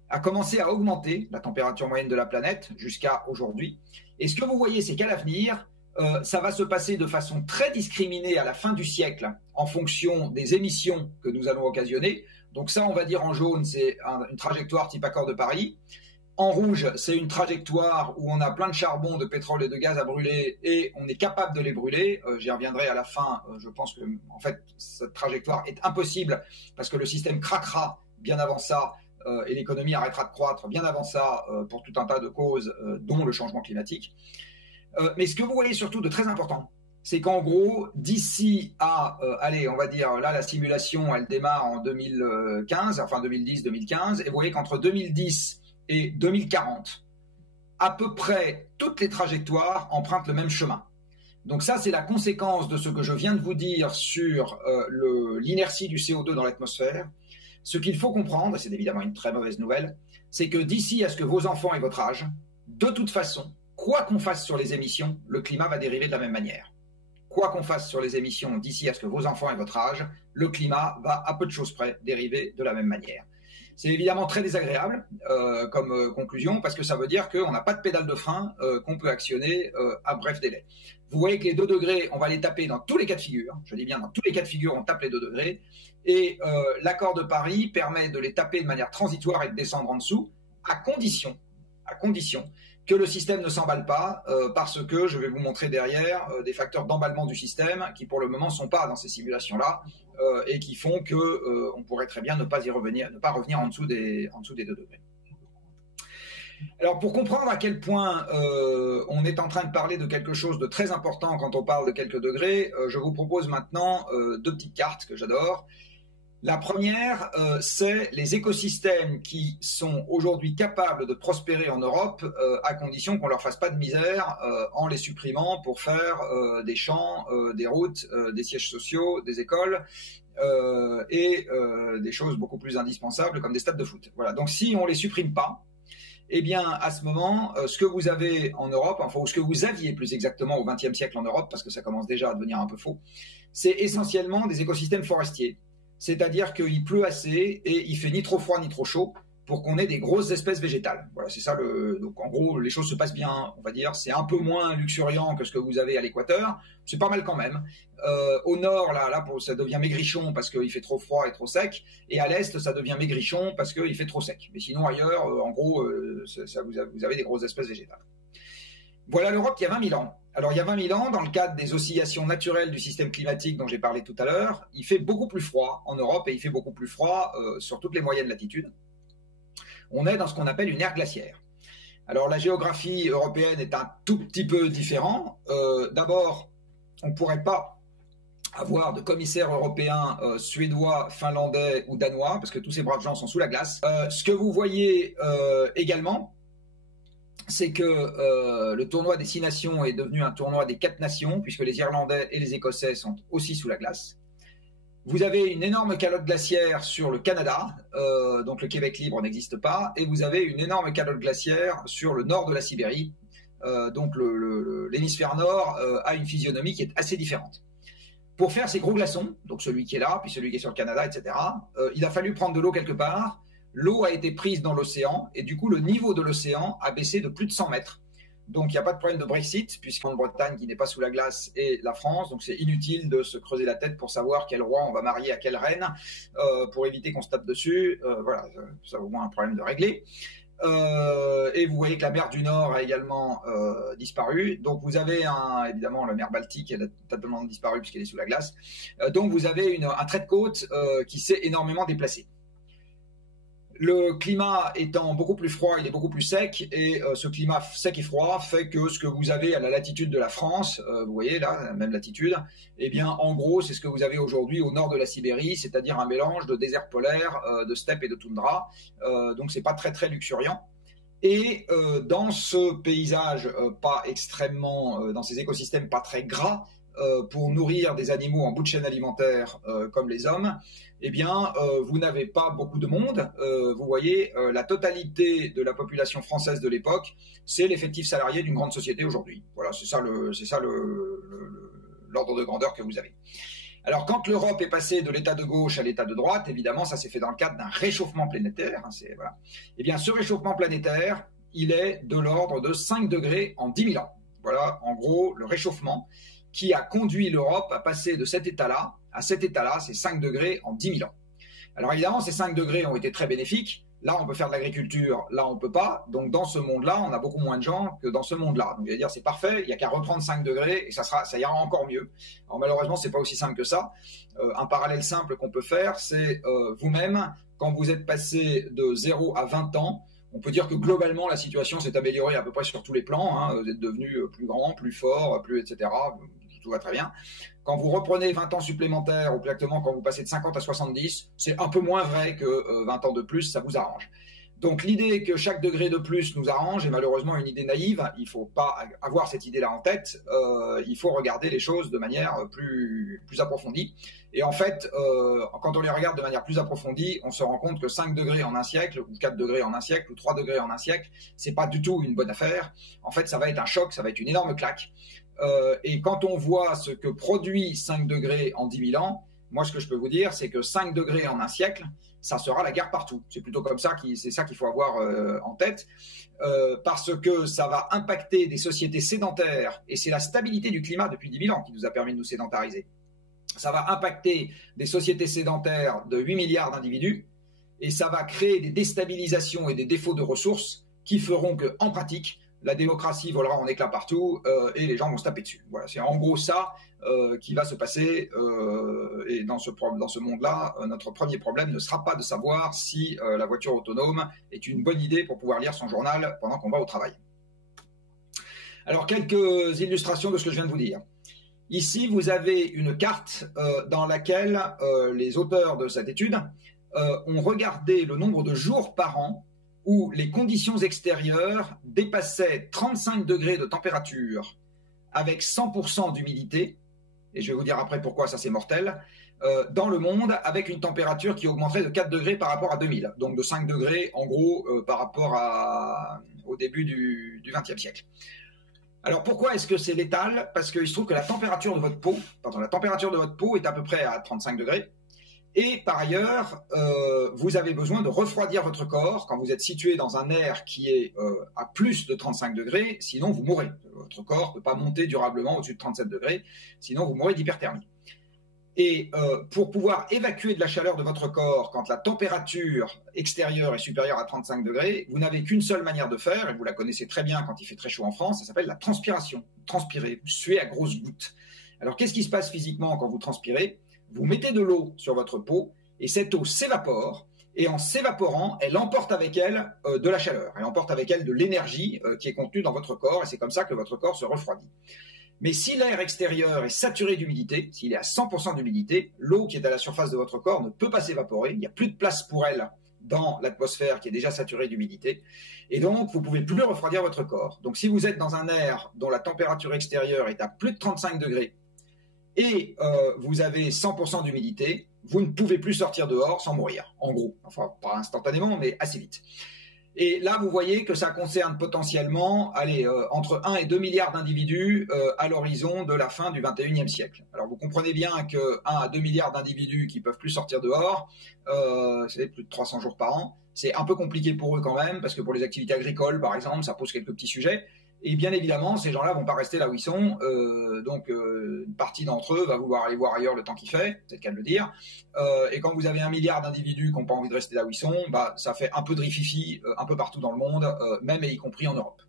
a commencé à augmenter la température moyenne de la planète jusqu'à aujourd'hui. Et ce que vous voyez, c'est qu'à l'avenir, ça va se passer de façon très discriminée à la fin du siècle en fonction des émissions que nous allons occasionner. Donc ça, on va dire en jaune, c'est une trajectoire type accord de Paris. En rouge, c'est une trajectoire où on a plein de charbon, de pétrole et de gaz à brûler et on est capable de les brûler. J'y reviendrai à la fin. Je pense que en fait, cette trajectoire est impossible parce que le système craquera bien avant ça et l'économie arrêtera de croître bien avant ça pour tout un tas de causes, dont le changement climatique. Mais ce que vous voyez surtout de très important, c'est qu'en gros, d'ici à, allez, on va dire, là, la simulation, elle démarre en 2015, enfin 2010-2015, et vous voyez qu'entre 2010 et 2040, à peu près toutes les trajectoires empruntent le même chemin. Donc ça, c'est la conséquence de ce que je viens de vous dire sur l'inertie du CO2 dans l'atmosphère. Ce qu'il faut comprendre, et c'est évidemment une très mauvaise nouvelle, c'est que d'ici à ce que vos enfants aient votre âge, de toute façon, quoi qu'on fasse sur les émissions, le climat va dériver de la même manière. Quoi qu'on fasse sur les émissions d'ici à ce que vos enfants aient votre âge, le climat va à peu de choses près dériver de la même manière. C'est évidemment très désagréable comme conclusion parce que ça veut dire qu'on n'a pas de pédale de frein qu'on peut actionner à bref délai. Vous voyez que les 2 degrés, on va les taper dans tous les cas de figure. Je dis bien dans tous les cas de figure, on tape les 2 degrés. Et l'accord de Paris permet de les taper de manière transitoire et de descendre en dessous à condition que le système ne s'emballe pas parce que je vais vous montrer derrière des facteurs d'emballement du système qui pour le moment ne sont pas dans ces simulations-là et qui font qu'on pourrait très bien ne pas revenir en dessous des 2 degrés. Alors pour comprendre à quel point on est en train de parler de quelque chose de très important quand on parle de quelques degrés, je vous propose maintenant 2 petites cartes que j'adore. La première, c'est les écosystèmes qui sont aujourd'hui capables de prospérer en Europe à condition qu'on leur fasse pas de misère en les supprimant pour faire des champs, des routes, des sièges sociaux, des écoles et des choses beaucoup plus indispensables comme des stades de foot. Voilà. Donc si on les supprime pas, eh bien à ce moment, ce que vous avez en Europe, enfin ou ce que vous aviez plus exactement au XXe siècle en Europe, parce que ça commence déjà à devenir un peu faux, c'est essentiellement des écosystèmes forestiers. C'est-à-dire qu'il pleut assez et il fait ni trop froid ni trop chaud pour qu'on ait des grosses espèces végétales. Voilà, c'est ça donc en gros, les choses se passent bien, on va dire. C'est un peu moins luxuriant que ce que vous avez à l'équateur. C'est pas mal quand même. Au nord, là, ça devient maigrichon parce qu'il fait trop froid et trop sec. Et à l'est, ça devient maigrichon parce qu'il fait trop sec. Mais sinon, ailleurs, en gros, vous avez des grosses espèces végétales. Voilà l'Europe il y a 20 000 ans. Alors, il y a 20 000 ans, dans le cadre des oscillations naturelles du système climatique dont j'ai parlé tout à l'heure, il fait beaucoup plus froid en Europe et il fait beaucoup plus froid sur toutes les moyennes latitudes. On est dans ce qu'on appelle une ère glaciaire. Alors, la géographie européenne est un tout petit peu différente. D'abord, on ne pourrait pas avoir de commissaires européens suédois, finlandais ou danois, parce que tous ces braves gens sont sous la glace. Ce que vous voyez également, c'est que le tournoi des 6 nations est devenu un tournoi des 4 nations, puisque les Irlandais et les Écossais sont aussi sous la glace. Vous avez une énorme calotte glaciaire sur le Canada, donc le Québec libre n'existe pas, et vous avez une énorme calotte glaciaire sur le nord de la Sibérie, donc l'hémisphère nord a une physionomie qui est assez différente. Pour faire ces gros glaçons, donc celui qui est là, puis celui qui est sur le Canada, etc., il a fallu prendre de l'eau quelque part. L'eau a été prise dans l'océan et du coup le niveau de l'océan a baissé de plus de 100 mètres. Donc il n'y a pas de problème de Brexit puisqu'en Bretagne qui n'est pas sous la glace et la France, donc c'est inutile de se creuser la tête pour savoir quel roi on va marier à quelle reine pour éviter qu'on se tape dessus. Voilà, ça au moins un problème de régler. Et vous voyez que la mer du Nord a également disparu. Donc vous avez évidemment la mer Baltique, elle a totalement disparu puisqu'elle est sous la glace. Donc vous avez un trait de côte qui s'est énormément déplacé. Le climat étant beaucoup plus froid, il est beaucoup plus sec, et ce climat sec et froid fait que ce que vous avez à la latitude de la France, vous voyez là, la même latitude, eh bien en gros c'est ce que vous avez aujourd'hui au nord de la Sibérie, c'est-à-dire un mélange de désert polaire, de steppe et de toundra, donc c'est pas très très luxuriant. Et dans ce paysage pas extrêmement, dans ces écosystèmes pas très gras, pour nourrir des animaux en bout de chaîne alimentaire comme les hommes, eh bien, vous n'avez pas beaucoup de monde. Vous voyez, la totalité de la population française de l'époque, c'est l'effectif salarié d'une grande société aujourd'hui. Voilà, c'est ça l'ordre de grandeur que vous avez. Alors, quand l'Europe est passée de l'état de gauche à l'état de droite, évidemment, ça s'est fait dans le cadre d'un réchauffement planétaire. Voilà. Eh bien, ce réchauffement planétaire, il est de l'ordre de 5 degrés en 10 000 ans. Voilà, en gros, le réchauffement qui a conduit l'Europe à passer de cet état-là à cet état-là, c'est 5 degrés en 10 000 ans. Alors évidemment, ces 5 degrés ont été très bénéfiques. Là, on peut faire de l'agriculture, là, on ne peut pas. Donc dans ce monde-là, on a beaucoup moins de gens que dans ce monde-là. Donc je vais dire, c'est parfait, il n'y a qu'à reprendre 5 degrés et ça ira encore mieux. Alors malheureusement, ce n'est pas aussi simple que ça. Un parallèle simple qu'on peut faire, c'est vous-même, quand vous êtes passé de 0 à 20 ans, on peut dire que globalement, la situation s'est améliorée à peu près sur tous les plans. Hein. Vous êtes devenu plus grand, plus fort, etc. tout va très bien. Quand vous reprenez 20 ans supplémentaires, ou plus exactement quand vous passez de 50 à 70, c'est un peu moins vrai que 20 ans de plus, ça vous arrange. Donc l'idée que chaque degré de plus nous arrange est malheureusement une idée naïve. Il ne faut pas avoir cette idée-là en tête. Il faut regarder les choses de manière plus approfondie. Et en fait, quand on les regarde de manière plus approfondie, on se rend compte que 5 degrés en un siècle, ou 4 degrés en un siècle, ou 3 degrés en un siècle, c'est pas du tout une bonne affaire. En fait, ça va être un choc, ça va être une énorme claque. Et quand on voit ce que produit 5 degrés en 10 000 ans, moi, ce que je peux vous dire, c'est que 5 degrés en un siècle, ça sera la guerre partout. C'est plutôt comme ça, c'est ça qu'il faut avoir en tête, parce que ça va impacter des sociétés sédentaires, et c'est la stabilité du climat depuis 10 000 ans qui nous a permis de nous sédentariser. Ça va impacter des sociétés sédentaires de 8 milliards d'individus, et ça va créer des déstabilisations et des défauts de ressources qui feront qu'en pratique, la démocratie volera en éclats partout et les gens vont se taper dessus. Voilà, c'est en gros ça qui va se passer. Et dans ce monde-là, notre premier problème ne sera pas de savoir si la voiture autonome est une bonne idée pour pouvoir lire son journal pendant qu'on va au travail. Alors, quelques illustrations de ce que je viens de vous dire. Ici, vous avez une carte dans laquelle les auteurs de cette étude ont regardé le nombre de jours par an où les conditions extérieures dépassaient 35 degrés de température avec 100% d'humidité, et je vais vous dire après pourquoi ça c'est mortel, dans le monde avec une température qui augmenterait de 4 degrés par rapport à 2000, donc de 5 degrés en gros par rapport au début du XXe siècle. Alors pourquoi est-ce que c'est létal? Parce qu'il se trouve que la température de votre peau est à peu près à 35 degrés. Et par ailleurs, vous avez besoin de refroidir votre corps quand vous êtes situé dans un air qui est à plus de 35 degrés, sinon vous mourrez. Votre corps ne peut pas monter durablement au-dessus de 37 degrés, sinon vous mourrez d'hyperthermie. Et pour pouvoir évacuer de la chaleur de votre corps quand la température extérieure est supérieure à 35 degrés, vous n'avez qu'une seule manière de faire, et vous la connaissez très bien quand il fait très chaud en France, ça s'appelle la transpiration. Transpirer, vous suez à grosses gouttes. Alors qu'est-ce qui se passe physiquement quand vous transpirez? Vous mettez de l'eau sur votre peau et cette eau s'évapore, et en s'évaporant, elle emporte avec elle de la chaleur, elle emporte avec elle de l'énergie qui est contenue dans votre corps, et c'est comme ça que votre corps se refroidit. Mais si l'air extérieur est saturé d'humidité, s'il est à 100% d'humidité, l'eau qui est à la surface de votre corps ne peut pas s'évaporer, il n'y a plus de place pour elle dans l'atmosphère qui est déjà saturée d'humidité, et donc vous ne pouvez plus refroidir votre corps. Donc si vous êtes dans un air dont la température extérieure est à plus de 35 degrés, et vous avez 100% d'humidité, vous ne pouvez plus sortir dehors sans mourir, en gros. Enfin, pas instantanément, mais assez vite. Et là, vous voyez que ça concerne potentiellement entre 1 et 2 milliards d'individus à l'horizon de la fin du 21e siècle. Alors, vous comprenez bien que 1 à 2 milliards d'individus qui ne peuvent plus sortir dehors, c'est plus de 300 jours par an, c'est un peu compliqué pour eux quand même, parce que pour les activités agricoles, par exemple, ça pose quelques petits sujets. Et bien évidemment, ces gens-là vont pas rester là où ils sont. Donc, une partie d'entre eux va vouloir aller voir ailleurs le temps qu'il fait, c'est le cas de le dire. Et quand vous avez 1 milliard d'individus qui n'ont pas envie de rester là où ils sont, bah, ça fait un peu de rififi un peu partout dans le monde, même et y compris en Europe.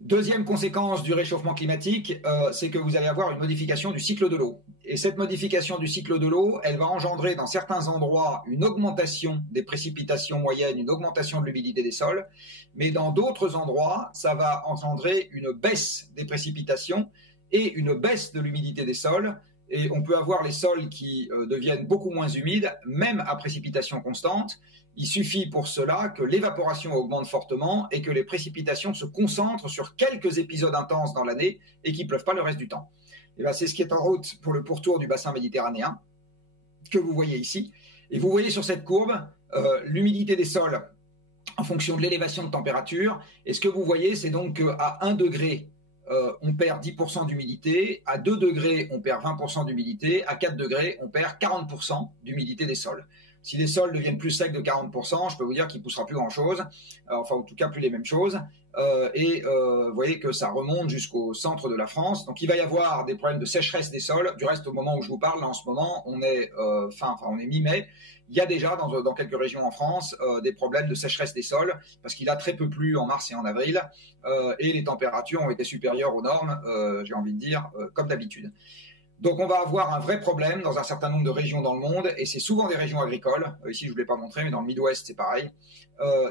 Deuxième conséquence du réchauffement climatique, c'est que vous allez avoir une modification du cycle de l'eau. Et cette modification du cycle de l'eau, elle va engendrer dans certains endroits une augmentation des précipitations moyennes, une augmentation de l'humidité des sols, mais dans d'autres endroits, ça va engendrer une baisse des précipitations et une baisse de l'humidité des sols. Et on peut avoir les sols qui deviennent beaucoup moins humides, même à précipitations constantes. Il suffit pour cela que l'évaporation augmente fortement et que les précipitations se concentrent sur quelques épisodes intenses dans l'année et qui ne pleuvent pas le reste du temps. Et bien, c'est ce qui est en route pour le pourtour du bassin méditerranéen que vous voyez ici. Et vous voyez sur cette courbe l'humidité des sols en fonction de l'élévation de température. Et ce que vous voyez, c'est donc qu'à 1 degré, on perd 10% d'humidité, à 2 degrés, on perd 20% d'humidité, à 4 degrés, on perd 40% d'humidité des sols. Si les sols deviennent plus secs de 40%, je peux vous dire qu'il ne poussera plus grand-chose, enfin en tout cas plus les mêmes choses. Vous voyez que ça remonte jusqu'au centre de la France. Donc il va y avoir des problèmes de sécheresse des sols. Du reste, au moment où je vous parle, là, en ce moment, on est mi-mai. Il y a déjà dans quelques régions en France des problèmes de sécheresse des sols parce qu'il a très peu plu en mars et en avril et les températures ont été supérieures aux normes, j'ai envie de dire, comme d'habitude. Donc on va avoir un vrai problème dans un certain nombre de régions dans le monde, et c'est souvent des régions agricoles, ici je ne vous l'ai pas montré, mais dans le Midwest c'est pareil,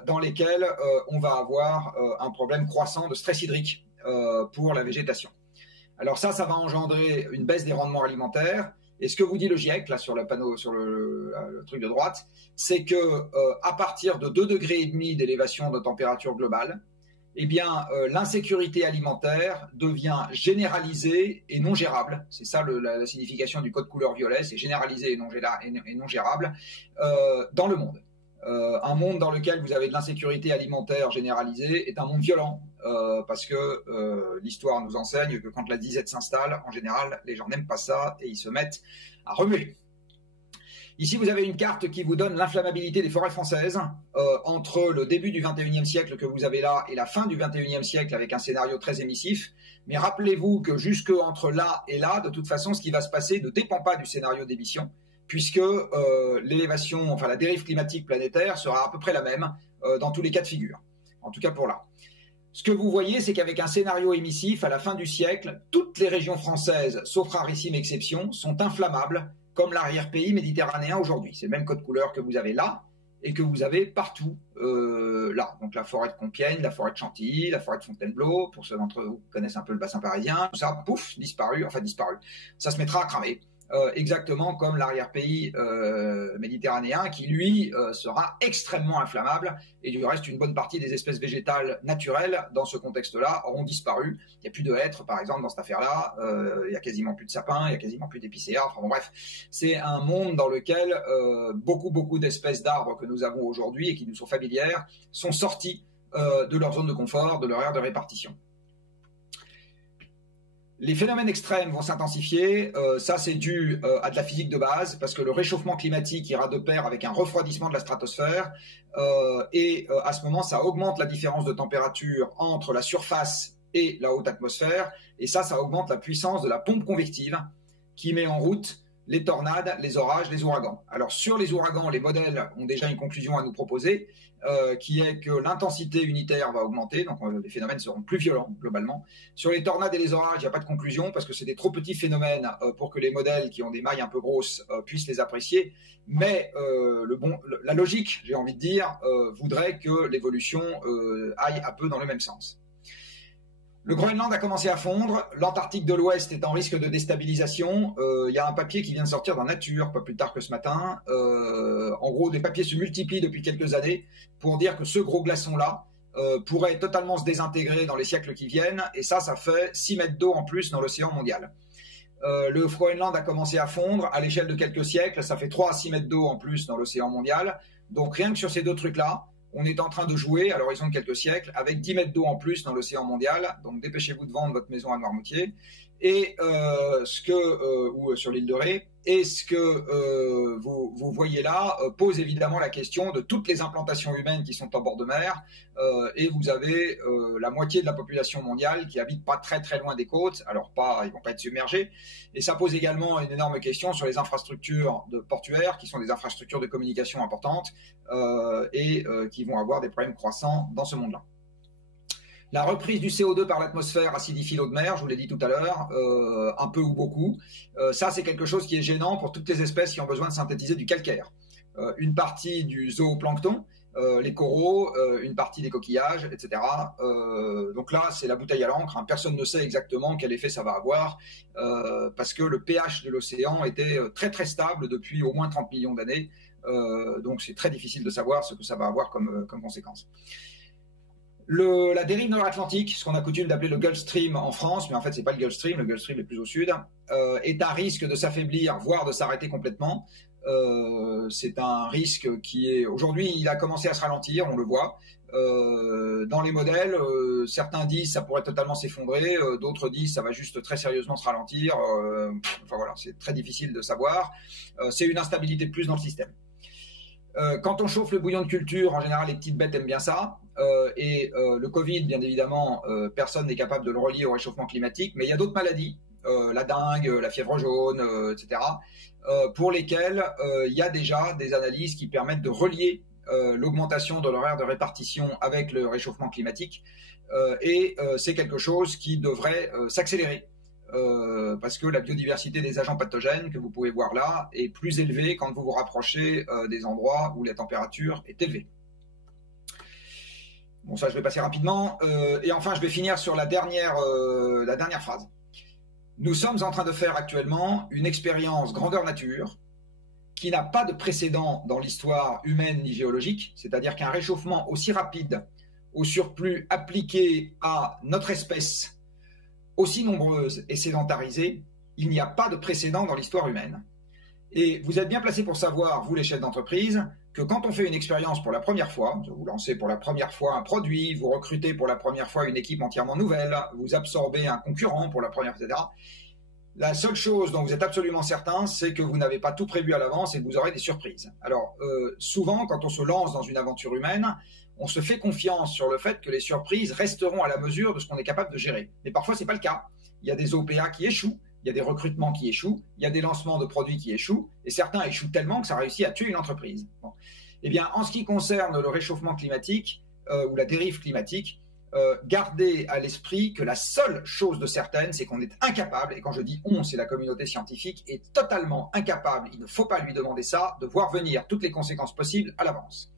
dans lesquelles on va avoir un problème croissant de stress hydrique pour la végétation. Alors ça va engendrer une baisse des rendements alimentaires. Et ce que vous dit le GIEC, là sur le panneau, sur le truc de droite, c'est que à partir de 2,5 degrés d'élévation de température globale, eh bien, l'insécurité alimentaire devient généralisée et non gérable. C'est ça la signification du code couleur violet, c'est généralisé et non gérable dans le monde. Un monde dans lequel vous avez de l'insécurité alimentaire généralisée est un monde violent, parce que l'histoire nous enseigne que quand la disette s'installe, en général, les gens n'aiment pas ça et ils se mettent à remuer. Ici, vous avez une carte qui vous donne l'inflammabilité des forêts françaises entre le début du 21e siècle que vous avez là et la fin du 21e siècle avec un scénario très émissif. Mais rappelez-vous que jusque entre là et là, de toute façon, ce qui va se passer ne dépend pas du scénario d'émission, puisque l'élévation, enfin la dérive climatique planétaire sera à peu près la même dans tous les cas de figure, en tout cas pour là. Ce que vous voyez, c'est qu'avec un scénario émissif, à la fin du siècle, toutes les régions françaises, sauf rarissime exception, sont inflammables, comme l'arrière-pays méditerranéen aujourd'hui. C'est le même code couleur que vous avez là et que vous avez partout là. Donc la forêt de Compiègne, la forêt de Chantilly, la forêt de Fontainebleau, pour ceux d'entre vous qui connaissent un peu le bassin parisien, tout ça, pouf, disparu. Ça se mettra à cramer. Exactement comme l'arrière-pays méditerranéen qui, lui, sera extrêmement inflammable. Et du reste, une bonne partie des espèces végétales naturelles, dans ce contexte-là, auront disparu. Il n'y a plus de hêtres, par exemple, dans cette affaire-là. Il n'y a quasiment plus de sapins, il n'y a quasiment plus d'épicéas. Enfin bon, bref, c'est un monde dans lequel beaucoup d'espèces d'arbres que nous avons aujourd'hui et qui nous sont familières sont sorties de leur zone de confort, de leur aire de répartition. Les phénomènes extrêmes vont s'intensifier, ça c'est dû à de la physique de base, parce que le réchauffement climatique ira de pair avec un refroidissement de la stratosphère, et à ce moment ça augmente la différence de température entre la surface et la haute atmosphère, et ça augmente la puissance de la pompe convective qui met en route les tornades, les orages, les ouragans. Alors sur les ouragans, les modèles ont déjà une conclusion à nous proposer, qui est que l'intensité unitaire va augmenter, donc les phénomènes seront plus violents globalement. Sur les tornades et les orages, il n'y a pas de conclusion parce que c'est des trop petits phénomènes pour que les modèles qui ont des mailles un peu grosses puissent les apprécier. Mais la logique, j'ai envie de dire, voudrait que l'évolution aille un peu dans le même sens. Le Groenland a commencé à fondre, l'Antarctique de l'Ouest est en risque de déstabilisation. Il y a un papier qui vient de sortir dans Nature, pas plus tard que ce matin. En gros, des papiers se multiplient depuis quelques années pour dire que ce gros glaçon-là pourrait totalement se désintégrer dans les siècles qui viennent, et ça fait 6 mètres d'eau en plus dans l'océan mondial. Le Groenland a commencé à fondre à l'échelle de quelques siècles, ça fait 3 à 6 mètres d'eau en plus dans l'océan mondial. Donc rien que sur ces deux trucs-là, on est en train de jouer, à l'horizon de quelques siècles, avec 10 mètres d'eau en plus dans l'océan mondial. Donc dépêchez-vous de vendre votre maison à Noirmoutier. Et ou sur l'île de Ré. Et ce que vous voyez là pose évidemment la question de toutes les implantations humaines qui sont en bord de mer. Et vous avez la moitié de la population mondiale qui habite pas très très loin des côtes. Alors ils vont pas être submergés. Et ça pose également une énorme question sur les infrastructures portuaires, qui sont des infrastructures de communication importantes et qui vont avoir des problèmes croissants dans ce monde-là. La reprise du CO2 par l'atmosphère acidifie l'eau de mer, je vous l'ai dit tout à l'heure, un peu ou beaucoup. Ça, c'est quelque chose qui est gênant pour toutes les espèces qui ont besoin de synthétiser du calcaire. Une partie du zooplancton, les coraux, une partie des coquillages, etc. Donc là, c'est la bouteille à l'encre. Hein. Personne ne sait exactement quel effet ça va avoir, parce que le pH de l'océan était très très stable depuis au moins 30 millions d'années. Donc c'est très difficile de savoir ce que ça va avoir comme conséquence. La dérive nord-atlantique, ce qu'on a coutume d'appeler le Gulf Stream en France, mais en fait c'est pas le Gulf Stream est plus au sud, est à risque de s'affaiblir, voire de s'arrêter complètement. C'est un risque qui est aujourd'hui, il a commencé à se ralentir, on le voit. Dans les modèles, certains disent ça pourrait totalement s'effondrer, d'autres disent ça va juste très sérieusement se ralentir. Enfin voilà, c'est très difficile de savoir. C'est une instabilité de plus dans le système. Quand on chauffe le bouillon de culture, en général, les petites bêtes aiment bien ça. Le Covid, bien évidemment, personne n'est capable de le relier au réchauffement climatique. Mais il y a d'autres maladies, la dengue, la fièvre jaune, etc., pour lesquelles il y a déjà des analyses qui permettent de relier l'augmentation de leur aire de répartition avec le réchauffement climatique. C'est quelque chose qui devrait s'accélérer. Parce que la biodiversité des agents pathogènes que vous pouvez voir là est plus élevée quand vous vous rapprochez des endroits où la température est élevée. Bon, ça je vais passer rapidement. Et enfin, je vais finir sur la dernière phrase. Nous sommes en train de faire actuellement une expérience grandeur nature qui n'a pas de précédent dans l'histoire humaine ni géologique, c'est-à-dire qu'un réchauffement aussi rapide, au surplus appliqué à notre espèce, aussi nombreuse et sédentarisée, il n'y a pas de précédent dans l'histoire humaine. Et vous êtes bien placé pour savoir, vous les chefs d'entreprise, que quand on fait une expérience pour la première fois, vous lancez pour la première fois un produit, vous recrutez pour la première fois une équipe entièrement nouvelle, vous absorbez un concurrent pour la première fois, etc. La seule chose dont vous êtes absolument certain, c'est que vous n'avez pas tout prévu à l'avance et que vous aurez des surprises. Alors, souvent, quand on se lance dans une aventure humaine, on se fait confiance sur le fait que les surprises resteront à la mesure de ce qu'on est capable de gérer. Mais parfois, ce n'est pas le cas. Il y a des OPA qui échouent, il y a des recrutements qui échouent, il y a des lancements de produits qui échouent, et certains échouent tellement que ça réussit à tuer une entreprise. Bon. Eh bien, en ce qui concerne le réchauffement climatique ou la dérive climatique, gardez à l'esprit que la seule chose de certaine, c'est qu'on est incapable, et quand je dis on, c'est la communauté scientifique, est totalement incapable, il ne faut pas lui demander ça, de voir venir toutes les conséquences possibles à l'avance.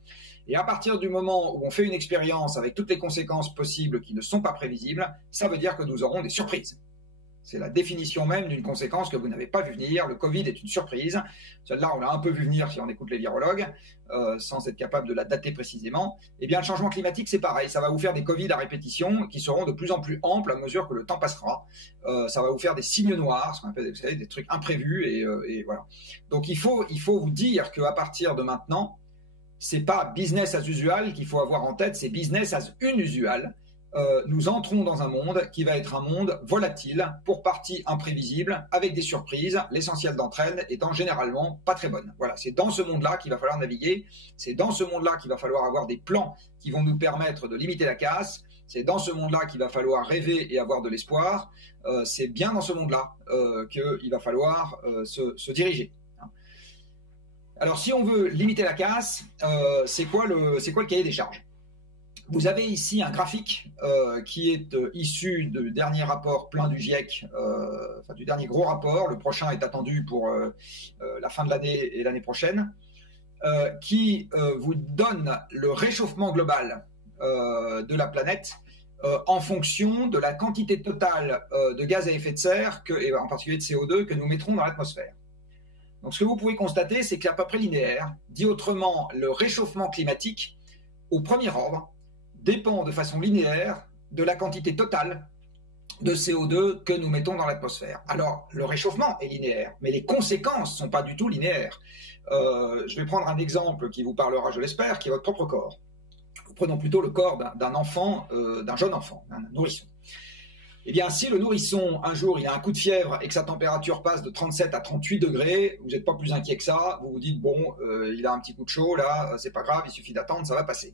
Et à partir du moment où on fait une expérience avec toutes les conséquences possibles qui ne sont pas prévisibles, ça veut dire que nous aurons des surprises. C'est la définition même d'une conséquence que vous n'avez pas vu venir. Le Covid est une surprise. Celle-là, on l'a un peu vu venir si on écoute les virologues, sans être capable de la dater précisément. Eh bien, le changement climatique, c'est pareil. Ça va vous faire des Covid à répétition qui seront de plus en plus amples à mesure que le temps passera. Ça va vous faire des signes noirs, ce qu'on appelle, vous savez, des trucs imprévus. Et voilà. Donc, il faut vous dire qu'à partir de maintenant, c'est pas business as usual qu'il faut avoir en tête, c'est business as unusual. Nous entrons dans un monde qui va être un monde volatile, pour partie imprévisible, avec des surprises, l'essentiel d'entre elles étant généralement pas très bonnes. Voilà, c'est dans ce monde-là qu'il va falloir naviguer, c'est dans ce monde-là qu'il va falloir avoir des plans qui vont nous permettre de limiter la casse, c'est dans ce monde-là qu'il va falloir rêver et avoir de l'espoir, c'est bien dans ce monde-là qu'il va falloir se diriger. Alors, si on veut limiter la casse, c'est quoi le cahier des charges ? Vous avez ici un graphique qui est issu du dernier rapport plein du GIEC, du dernier gros rapport. Le prochain est attendu pour la fin de l'année et l'année prochaine, qui vous donne le réchauffement global de la planète en fonction de la quantité totale de gaz à effet de serre, et en particulier de CO2, que nous mettrons dans l'atmosphère. Donc, ce que vous pouvez constater, c'est qu'il est à peu près linéaire. Dit autrement, le réchauffement climatique, au premier ordre, dépend de façon linéaire de la quantité totale de CO2 que nous mettons dans l'atmosphère. Alors, le réchauffement est linéaire, mais les conséquences ne sont pas du tout linéaires. Je vais prendre un exemple qui vous parlera, je l'espère, qui est votre propre corps. Prenons plutôt le corps d'un enfant, d'un jeune enfant, d'un nourrisson. Eh bien, si le nourrisson, un jour, il a un coup de fièvre et que sa température passe de 37 à 38 degrés, vous n'êtes pas plus inquiet que ça, vous vous dites, bon, il a un petit coup de chaud, là, c'est pas grave, il suffit d'attendre, ça va passer.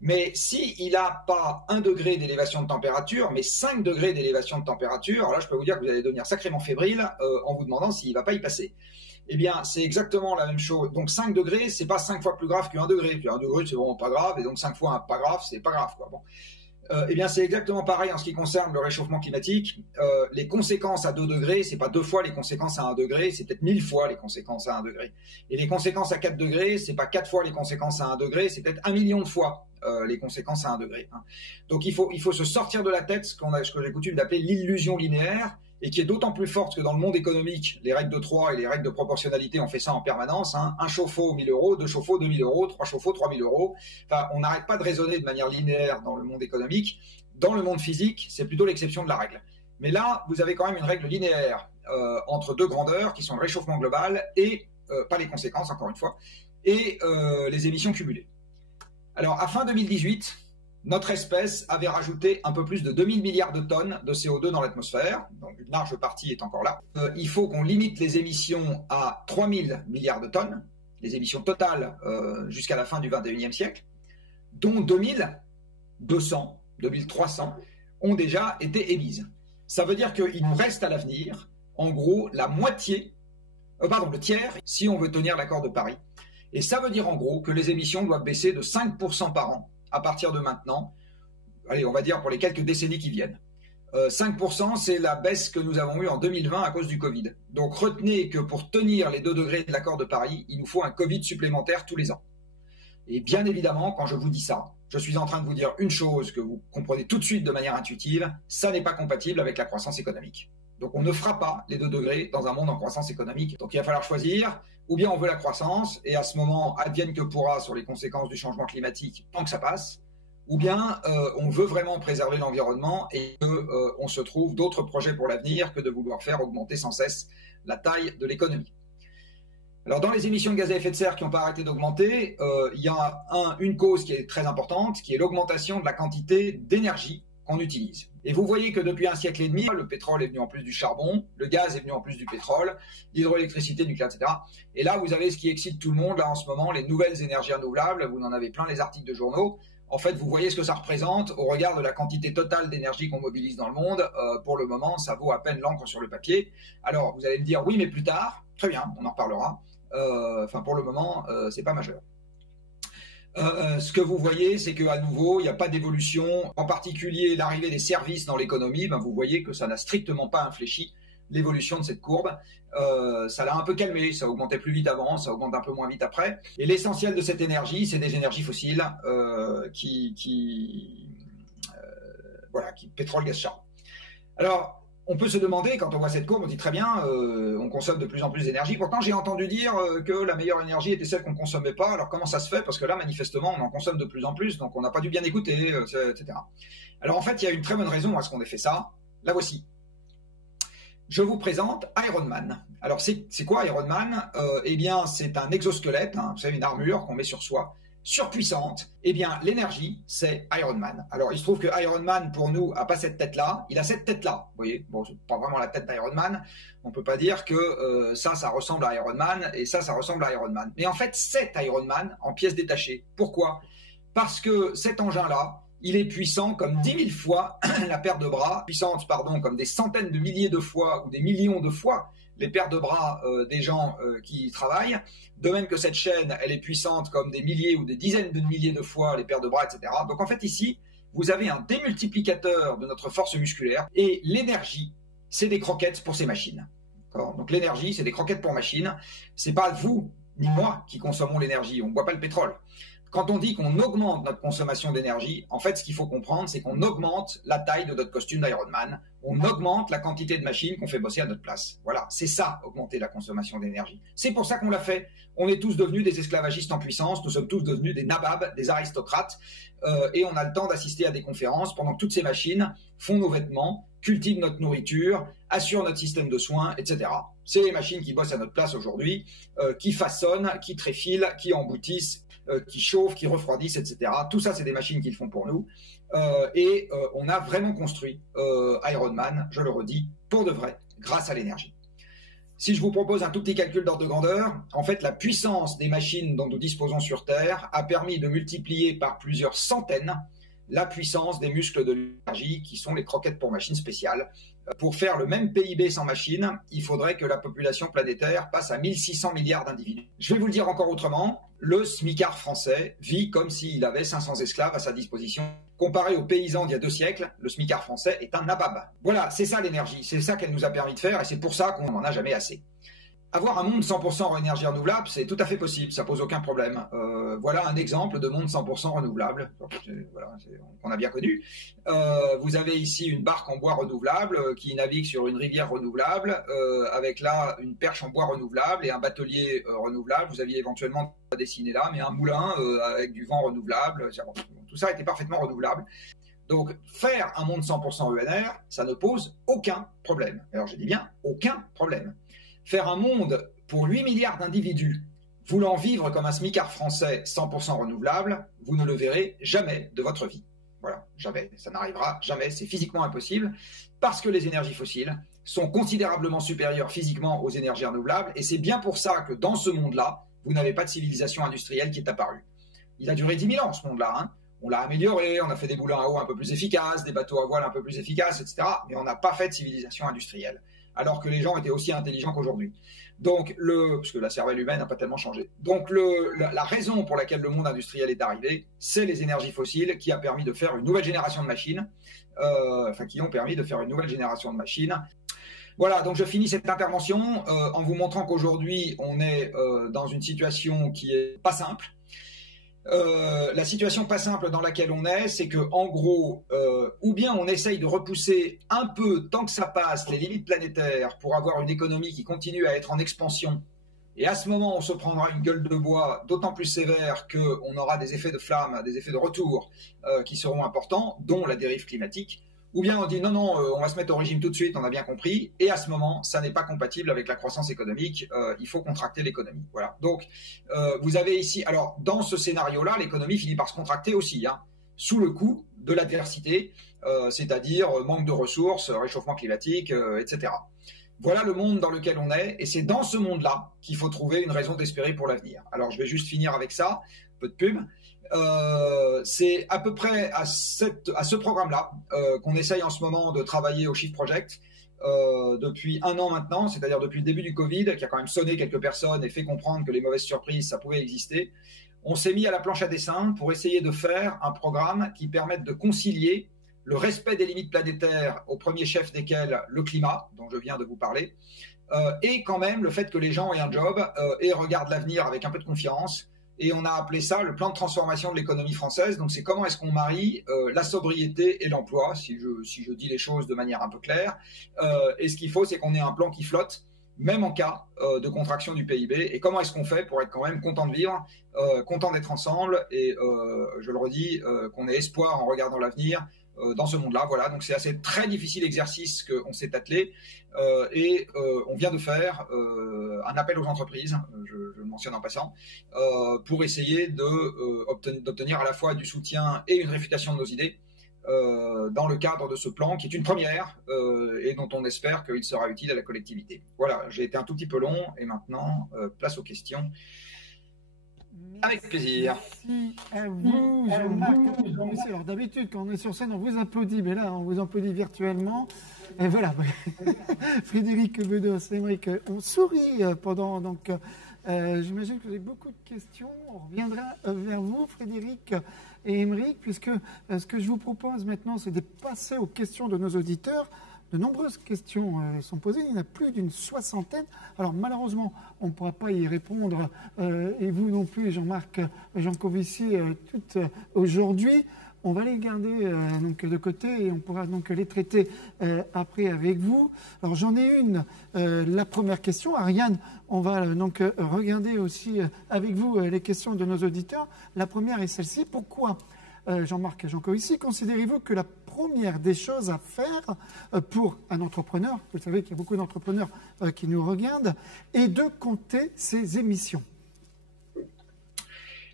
Mais s'il n'a pas 1 degré d'élévation de température, mais 5 degrés d'élévation de température, alors là, je peux vous dire que vous allez devenir sacrément fébrile en vous demandant s'il ne va pas y passer. Eh bien, c'est exactement la même chose. Donc, 5 degrés, c'est pas 5 fois plus grave que 1 degré. Puis 1 degré, c'est vraiment pas grave, et donc 5 fois pas grave, c'est pas grave, quoi. Bon. Eh bien, c'est exactement pareil en ce qui concerne le réchauffement climatique. Les conséquences à 2 degrés, c'est pas 2 fois les conséquences à 1 degré, c'est peut-être 1000 fois les conséquences à 1 degré. Et les conséquences à 4 degrés, c'est pas 4 fois les conséquences à 1 degré, c'est peut-être 1 million de fois les conséquences à 1 degré. Hein. Donc, il faut se sortir de la tête ce que j'ai coutume d'appeler l'illusion linéaire, et qui est d'autant plus forte que dans le monde économique, les règles de 3 et les règles de proportionnalité ont fait ça en permanence. Hein. 1 chauffe-eau, 1000 euros, 2 chauffe-eau, 2000 euros, 3 chauffe-eau, 3000 euros. Enfin, on n'arrête pas de raisonner de manière linéaire dans le monde économique. Dans le monde physique, c'est plutôt l'exception de la règle. Mais là, vous avez quand même une règle linéaire entre 2 grandeurs qui sont le réchauffement global et, pas les conséquences encore une fois, et les émissions cumulées. Alors, à fin 2018, notre espèce avait rajouté un peu plus de 2000 milliards de tonnes de CO2 dans l'atmosphère, donc une large partie est encore là. Il faut qu'on limite les émissions à 3000 milliards de tonnes, les émissions totales jusqu'à la fin du 21e siècle, dont 2200, 2300 ont déjà été émises. Ça veut dire qu'il nous reste à l'avenir, en gros, le tiers, si on veut tenir l'accord de Paris. Et ça veut dire en gros que les émissions doivent baisser de 5% par an à partir de maintenant, allez, on va dire pour les quelques décennies qui viennent. 5%, c'est la baisse que nous avons eue en 2020 à cause du Covid. Donc retenez que pour tenir les 2 degrés de l'accord de Paris, il nous faut un Covid supplémentaire tous les ans. Et bien évidemment, quand je vous dis ça, je suis en train de vous dire une chose que vous comprenez tout de suite de manière intuitive, ça n'est pas compatible avec la croissance économique. Donc on ne fera pas les 2 degrés dans un monde en croissance économique. Donc il va falloir choisir, ou bien on veut la croissance, et à ce moment, advienne que pourra sur les conséquences du changement climatique tant que ça passe, ou bien on veut vraiment préserver l'environnement et qu'on se trouve d'autres projets pour l'avenir que de vouloir faire augmenter sans cesse la taille de l'économie. Alors dans les émissions de gaz à effet de serre qui n'ont pas arrêté d'augmenter, il y a une cause qui est très importante, qui est l'augmentation de la quantité d'énergie qu'on utilise. Et vous voyez que depuis 1 siècle et demi, le pétrole est venu en plus du charbon, le gaz est venu en plus du pétrole, l'hydroélectricité, nucléaire, etc. Et là, vous avez ce qui excite tout le monde là en ce moment, les nouvelles énergies renouvelables, vous en avez plein les articles de journaux. En fait, vous voyez ce que ça représente au regard de la quantité totale d'énergie qu'on mobilise dans le monde. Pour le moment, ça vaut à peine l'encre sur le papier. Alors, vous allez me dire, oui, mais plus tard, très bien, on en reparlera. Pour le moment, c'est pas majeur. Ce que vous voyez, c'est qu'à nouveau, il n'y a pas d'évolution. En particulier, l'arrivée des services dans l'économie, vous voyez que ça n'a strictement pas infléchi l'évolution de cette courbe. Ça l'a un peu calmé, ça augmentait plus vite avant, ça augmente un peu moins vite après. Et l'essentiel de cette énergie, c'est des énergies fossiles pétrole, gaz, charbon. Alors, on peut se demander, quand on voit cette courbe, on dit très bien, on consomme de plus en plus d'énergie. Pourtant, j'ai entendu dire que la meilleure énergie était celle qu'on ne consommait pas. Alors, comment ça se fait? Parce que là, manifestement, on en consomme de plus en plus, donc on n'a pas dû bien écouter, etc. Alors, en fait, il y a une très bonne raison à ce qu'on ait fait ça. La voici. Je vous présente Iron Man. Alors, c'est quoi Iron Man? Eh bien, c'est un exosquelette, vous savez, une armure qu'on met sur soi, surpuissante. Eh bien, l'énergie, c'est Iron Man. Alors, il se trouve que Iron Man, pour nous, a pas cette tête-là. Il a cette tête-là. Vous voyez, bon, c'est pas vraiment la tête d'Iron Man. On peut pas dire que ça ressemble à Iron Man et ça ressemble à Iron Man. Mais en fait, c'est Iron Man en pièces détachées. Pourquoi? Parce que cet engin-là, il est puissant comme 10 000 fois la paire de bras, puissante, comme des centaines de milliers de fois ou des millions de fois les paires de bras des gens qui y travaillent. De même que cette chaîne, elle est puissante comme des milliers ou des dizaines de milliers de fois les paires de bras, etc. Donc en fait ici, vous avez un démultiplicateur de notre force musculaire et l'énergie, c'est des croquettes pour ces machines. Donc l'énergie, c'est des croquettes pour machines. C'est pas vous ni moi qui consommons l'énergie, on ne boit pas le pétrole. Quand on dit qu'on augmente notre consommation d'énergie, en fait, ce qu'il faut comprendre, c'est qu'on augmente la taille de notre costume d'Iron Man. On augmente la quantité de machines qu'on fait bosser à notre place. Voilà, c'est ça, augmenter la consommation d'énergie. C'est pour ça qu'on l'a fait. On est tous devenus des esclavagistes en puissance, nous sommes tous devenus des nababs, des aristocrates, et on a le temps d'assister à des conférences pendant que toutes ces machines font nos vêtements, cultivent notre nourriture, assurent notre système de soins, etc. C'est les machines qui bossent à notre place aujourd'hui, qui façonnent, qui tréfilent, qui emboutissent, qui chauffent, qui refroidissent, etc. Tout ça, c'est des machines qu'ils font pour nous. Et on a vraiment construit Iron Man, je le redis, pour de vrai, grâce à l'énergie. Si je vous propose un tout petit calcul d'ordre de grandeur, en fait, la puissance des machines dont nous disposons sur Terre a permis de multiplier par plusieurs centaines la puissance des muscles de l'énergie, qui sont les croquettes pour machines spéciales. Pour faire le même PIB sans machine, il faudrait que la population planétaire passe à 1600 milliards d'individus. Je vais vous le dire encore autrement, le smicard français vit comme s'il avait 500 esclaves à sa disposition. Comparé aux paysans d'il y a 2 siècles, le smicard français est un nabab. Voilà, c'est ça l'énergie, c'est ça qu'elle nous a permis de faire et c'est pour ça qu'on n'en a jamais assez. Avoir un monde 100% en énergie renouvelable, c'est tout à fait possible, ça pose aucun problème. Voilà un exemple de monde 100% renouvelable, voilà, qu'on a bien connu. Vous avez ici une barque en bois renouvelable qui navigue sur une rivière renouvelable, avec là une perche en bois renouvelable et un batelier renouvelable. Vous aviez éventuellement pas dessiné là, mais un moulin avec du vent renouvelable. Tout ça était parfaitement renouvelable. Donc faire un monde 100% ENR, ça ne pose aucun problème. Alors je dis bien aucun problème. Faire un monde pour 8 milliards d'individus voulant vivre comme un smicard français 100% renouvelable, vous ne le verrez jamais de votre vie. Voilà, jamais. Ça n'arrivera jamais. C'est physiquement impossible parce que les énergies fossiles sont considérablement supérieures physiquement aux énergies renouvelables et c'est bien pour ça que dans ce monde-là, vous n'avez pas de civilisation industrielle qui est apparue. Il a duré 10 000 ans ce monde-là, hein. On l'a amélioré, on a fait des moulins à eau un peu plus efficaces, des bateaux à voile un peu plus efficaces, etc. Mais on n'a pas fait de civilisation industrielle. Alors que les gens étaient aussi intelligents qu'aujourd'hui. Donc, parce que la cervelle humaine n'a pas tellement changé. Donc, la raison pour laquelle le monde industriel est arrivé, c'est les énergies fossiles qui a permis de faire une nouvelle génération de machines, qui ont permis de faire une nouvelle génération de machines. Voilà, donc je finis cette intervention en vous montrant qu'aujourd'hui, on est dans une situation qui est pas simple. La situation pas simple dans laquelle on est, c'est que en gros, ou bien on essaye de repousser un peu, tant que ça passe, les limites planétaires pour avoir une économie qui continue à être en expansion. Et à ce moment, on se prendra une gueule de bois d'autant plus sévère qu'on aura des effets de flamme, des effets de retour qui seront importants, dont la dérive climatique. Ou bien on dit non, on va se mettre au régime tout de suite, on a bien compris. Et à ce moment, ça n'est pas compatible avec la croissance économique. Il faut contracter l'économie. Voilà. Donc, vous avez ici, alors dans ce scénario-là, l'économie finit par se contracter aussi, hein, sous le coup de l'adversité, c'est-à-dire manque de ressources, réchauffement climatique, etc. Voilà le monde dans lequel on est, et c'est dans ce monde-là qu'il faut trouver une raison d'espérer pour l'avenir. Alors, je vais juste finir avec ça, un peu de pub. C'est à peu près à ce programme-là qu'on essaye en ce moment de travailler au Shift Project depuis 1 an maintenant, c'est-à-dire depuis le début du Covid, qui a quand même sonné quelques personnes et fait comprendre que les mauvaises surprises, ça pouvait exister. On s'est mis à la planche à dessin pour essayer de faire un programme qui permette de concilier le respect des limites planétaires, au premier chef desquelles le climat, dont je viens de vous parler, et quand même le fait que les gens aient un job et regardent l'avenir avec un peu de confiance. Et on a appelé ça le plan de transformation de l'économie française. Donc c'est comment est-ce qu'on marie la sobriété et l'emploi, si je dis les choses de manière un peu claire. Et ce qu'il faut, c'est qu'on ait un plan qui flotte, même en cas de contraction du PIB. Et comment est-ce qu'on fait pour être quand même content de vivre, content d'être ensemble, et je le redis, qu'on ait espoir en regardant l'avenir dans ce monde-là. Voilà, donc c'est assez très difficile exercice qu'on s'est attelé, et on vient de faire un appel aux entreprises, je le mentionne en passant, pour essayer d'obtenir à la fois du soutien et une réfutation de nos idées dans le cadre de ce plan qui est une première et dont on espère qu'il sera utile à la collectivité. Voilà, j'ai été un tout petit peu long et maintenant place aux questions. Avec plaisir. Merci à vous, Jean-Marc. Alors d'habitude, quand on est sur scène, on vous applaudit, mais là, on vous applaudit virtuellement. Et voilà, Frédéric Bedos, Émeric, on sourit pendant. Donc, j'imagine que vous avez beaucoup de questions. On reviendra vers vous, Frédéric et Émeric, puisque ce que je vous propose maintenant, c'est de passer aux questions de nos auditeurs. De nombreuses questions sont posées, il y en a plus d'une 60aine. Alors malheureusement, on ne pourra pas y répondre, et vous non plus, Jean-Marc Jancovici, toutes aujourd'hui. On va les garder donc de côté et on pourra donc les traiter après avec vous. Alors j'en ai une, la première question. Ariane, on va donc regarder aussi avec vous les questions de nos auditeurs. La première est celle-ci. Pourquoi, Jean-Marc Jancovici, considérez-vous que la première des choses à faire pour un entrepreneur, vous savez qu'il y a beaucoup d'entrepreneurs qui nous regardent, est de compter ses émissions?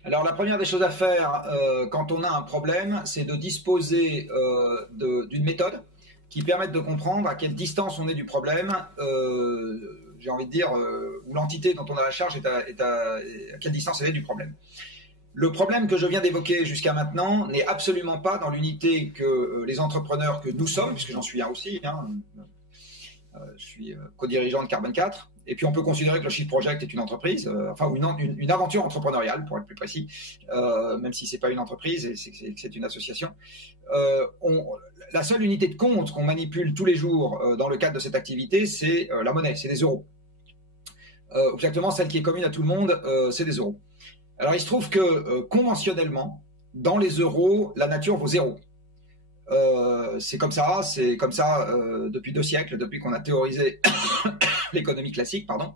Alors la première des choses à faire quand on a un problème, c'est de disposer d'une méthode qui permette de comprendre à quelle distance on est du problème, j'ai envie de dire, où l'entité dont on a la charge est à quelle distance elle est du problème. Le problème que je viens d'évoquer jusqu'à maintenant n'est absolument pas dans l'unité que les entrepreneurs que nous sommes, puisque j'en suis un aussi, hein, je suis co-dirigeant de Carbone 4, et puis on peut considérer que le Shift Project est une entreprise, enfin une aventure entrepreneuriale pour être plus précis, même si c'est pas une entreprise et c'est une association. La seule unité de compte qu'on manipule tous les jours dans le cadre de cette activité, c'est la monnaie, c'est des euros. Exactement, celle qui est commune à tout le monde, c'est des euros. Alors, il se trouve que conventionnellement, dans les euros, la nature vaut 0. C'est comme ça depuis 2 siècles, depuis qu'on a théorisé l'économie classique, pardon.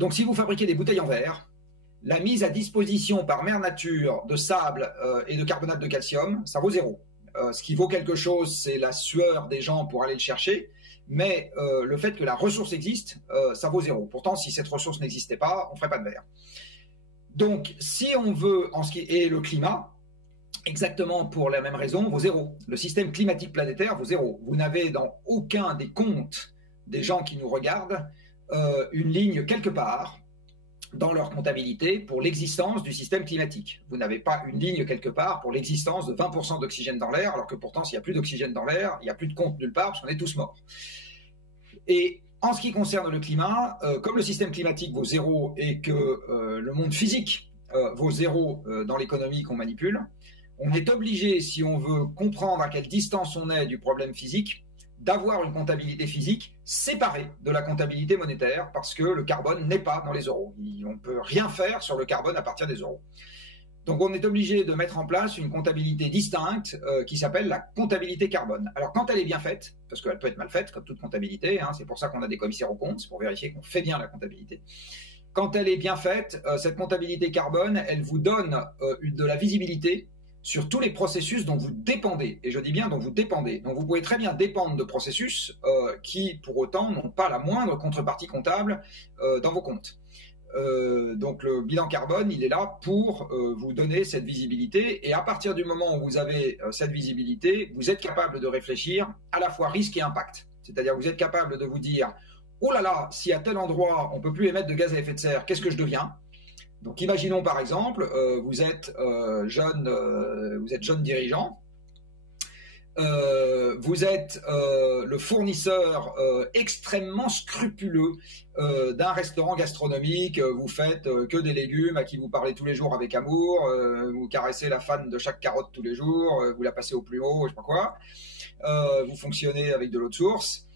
Donc, si vous fabriquez des bouteilles en verre, la mise à disposition par mère nature de sable et de carbonate de calcium, ça vaut 0. Ce qui vaut quelque chose, c'est la sueur des gens pour aller le chercher. Mais le fait que la ressource existe, ça vaut 0. Pourtant, si cette ressource n'existait pas, on ne ferait pas de verre. Donc, si on veut, et le climat, exactement pour la même raison, vaut 0. Le système climatique planétaire vaut 0. Vous n'avez dans aucun des comptes des gens qui nous regardent une ligne quelque part dans leur comptabilité pour l'existence du système climatique. Vous n'avez pas une ligne quelque part pour l'existence de 20% d'oxygène dans l'air, alors que pourtant, s'il n'y a plus d'oxygène dans l'air, il n'y a plus de compte nulle part, parce qu'on est tous morts. Et en ce qui concerne le climat, comme le système climatique vaut 0 et que le monde physique vaut 0 dans l'économie qu'on manipule, on est obligé, si on veut comprendre à quelle distance on est du problème physique, d'avoir une comptabilité physique séparée de la comptabilité monétaire parce que le carbone n'est pas dans les euros. On ne peut rien faire sur le carbone à partir des euros. Donc on est obligé de mettre en place une comptabilité distincte qui s'appelle la comptabilité carbone. Alors quand elle est bien faite, parce qu'elle peut être mal faite comme toute comptabilité, hein, c'est pour ça qu'on a des commissaires aux comptes, c'est pour vérifier qu'on fait bien la comptabilité. Quand elle est bien faite, cette comptabilité carbone, elle vous donne de la visibilité sur tous les processus dont vous dépendez. Et je dis bien dont vous dépendez. Donc vous pouvez très bien dépendre de processus qui, pour autant, n'ont pas la moindre contrepartie comptable dans vos comptes. Donc le bilan carbone, il est là pour vous donner cette visibilité. Et à partir du moment où vous avez cette visibilité, vous êtes capable de réfléchir à la fois risque et impact. C'est-à-dire vous êtes capable de vous dire « Oh là là, si à tel endroit, on ne peut plus émettre de gaz à effet de serre, qu'est-ce que je deviens ?» Donc imaginons par exemple, vous êtes jeune dirigeant, vous êtes le fournisseur extrêmement scrupuleux d'un restaurant gastronomique, vous faites que des légumes à qui vous parlez tous les jours avec amour, vous caressez la fan de chaque carotte tous les jours, vous la passez au plus haut, je sais pas quoi, vous fonctionnez avec de l'eau de source.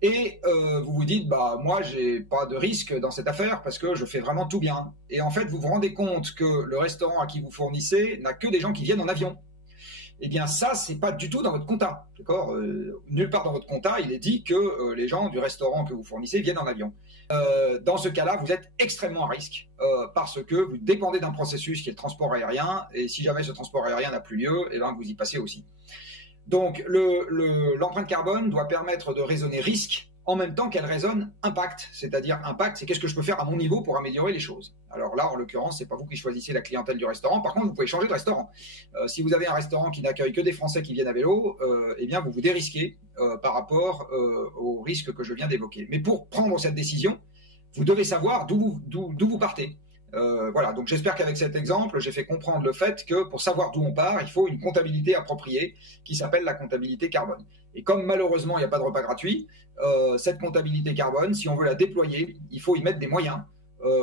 Et vous vous dites, bah moi j'ai pas de risque dans cette affaire parce que je fais vraiment tout bien. Et en fait, vous vous rendez compte que le restaurant à qui vous fournissez n'a que des gens qui viennent en avion. Eh bien ça, c'est pas du tout dans votre compta, d'accord ? Nulle part dans votre compta, il est dit que les gens du restaurant que vous fournissez viennent en avion. Dans ce cas-là, vous êtes extrêmement à risque parce que vous dépendez d'un processus qui est le transport aérien. Et si jamais ce transport aérien n'a plus lieu, eh ben vous y passez aussi. Donc, l'empreinte carbone doit permettre de raisonner risque en même temps qu'elle raisonne impact. C'est-à-dire, impact, c'est qu'est-ce que je peux faire à mon niveau pour améliorer les choses. Alors là, en l'occurrence, c'est pas vous qui choisissez la clientèle du restaurant. Par contre, vous pouvez changer de restaurant. Si vous avez un restaurant qui n'accueille que des Français qui viennent à vélo, eh bien, vous vous dérisquez par rapport au risque que je viens d'évoquer. Mais pour prendre cette décision, vous devez savoir d'où vous partez. Voilà, donc j'espère qu'avec cet exemple, j'ai fait comprendre le fait que pour savoir d'où on part, il faut une comptabilité appropriée qui s'appelle la comptabilité carbone. Et comme malheureusement, il n'y a pas de repas gratuit, cette comptabilité carbone, si on veut la déployer, il faut y mettre des moyens.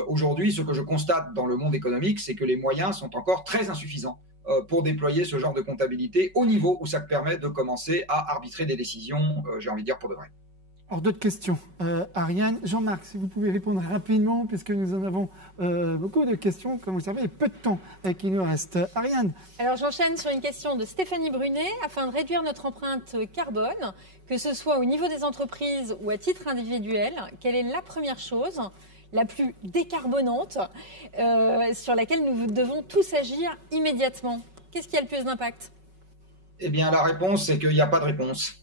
Aujourd'hui, ce que je constate dans le monde économique, c'est que les moyens sont encore très insuffisants pour déployer ce genre de comptabilité au niveau où ça permet de commencer à arbitrer des décisions, j'ai envie de dire, pour de vrai. Alors, d'autres questions. Ariane, Jean-Marc, si vous pouvez répondre rapidement, puisque nous en avons beaucoup de questions, comme vous savez, et peu de temps qui nous reste. Ariane. Alors, j'enchaîne sur une question de Stéphanie Brunet. Afin de réduire notre empreinte carbone, que ce soit au niveau des entreprises ou à titre individuel, quelle est la première chose la plus décarbonante sur laquelle nous devons tous agir immédiatement? Qu'est-ce qui a le plus d'impact? Eh bien, la réponse, c'est qu'il n'y a pas de réponse.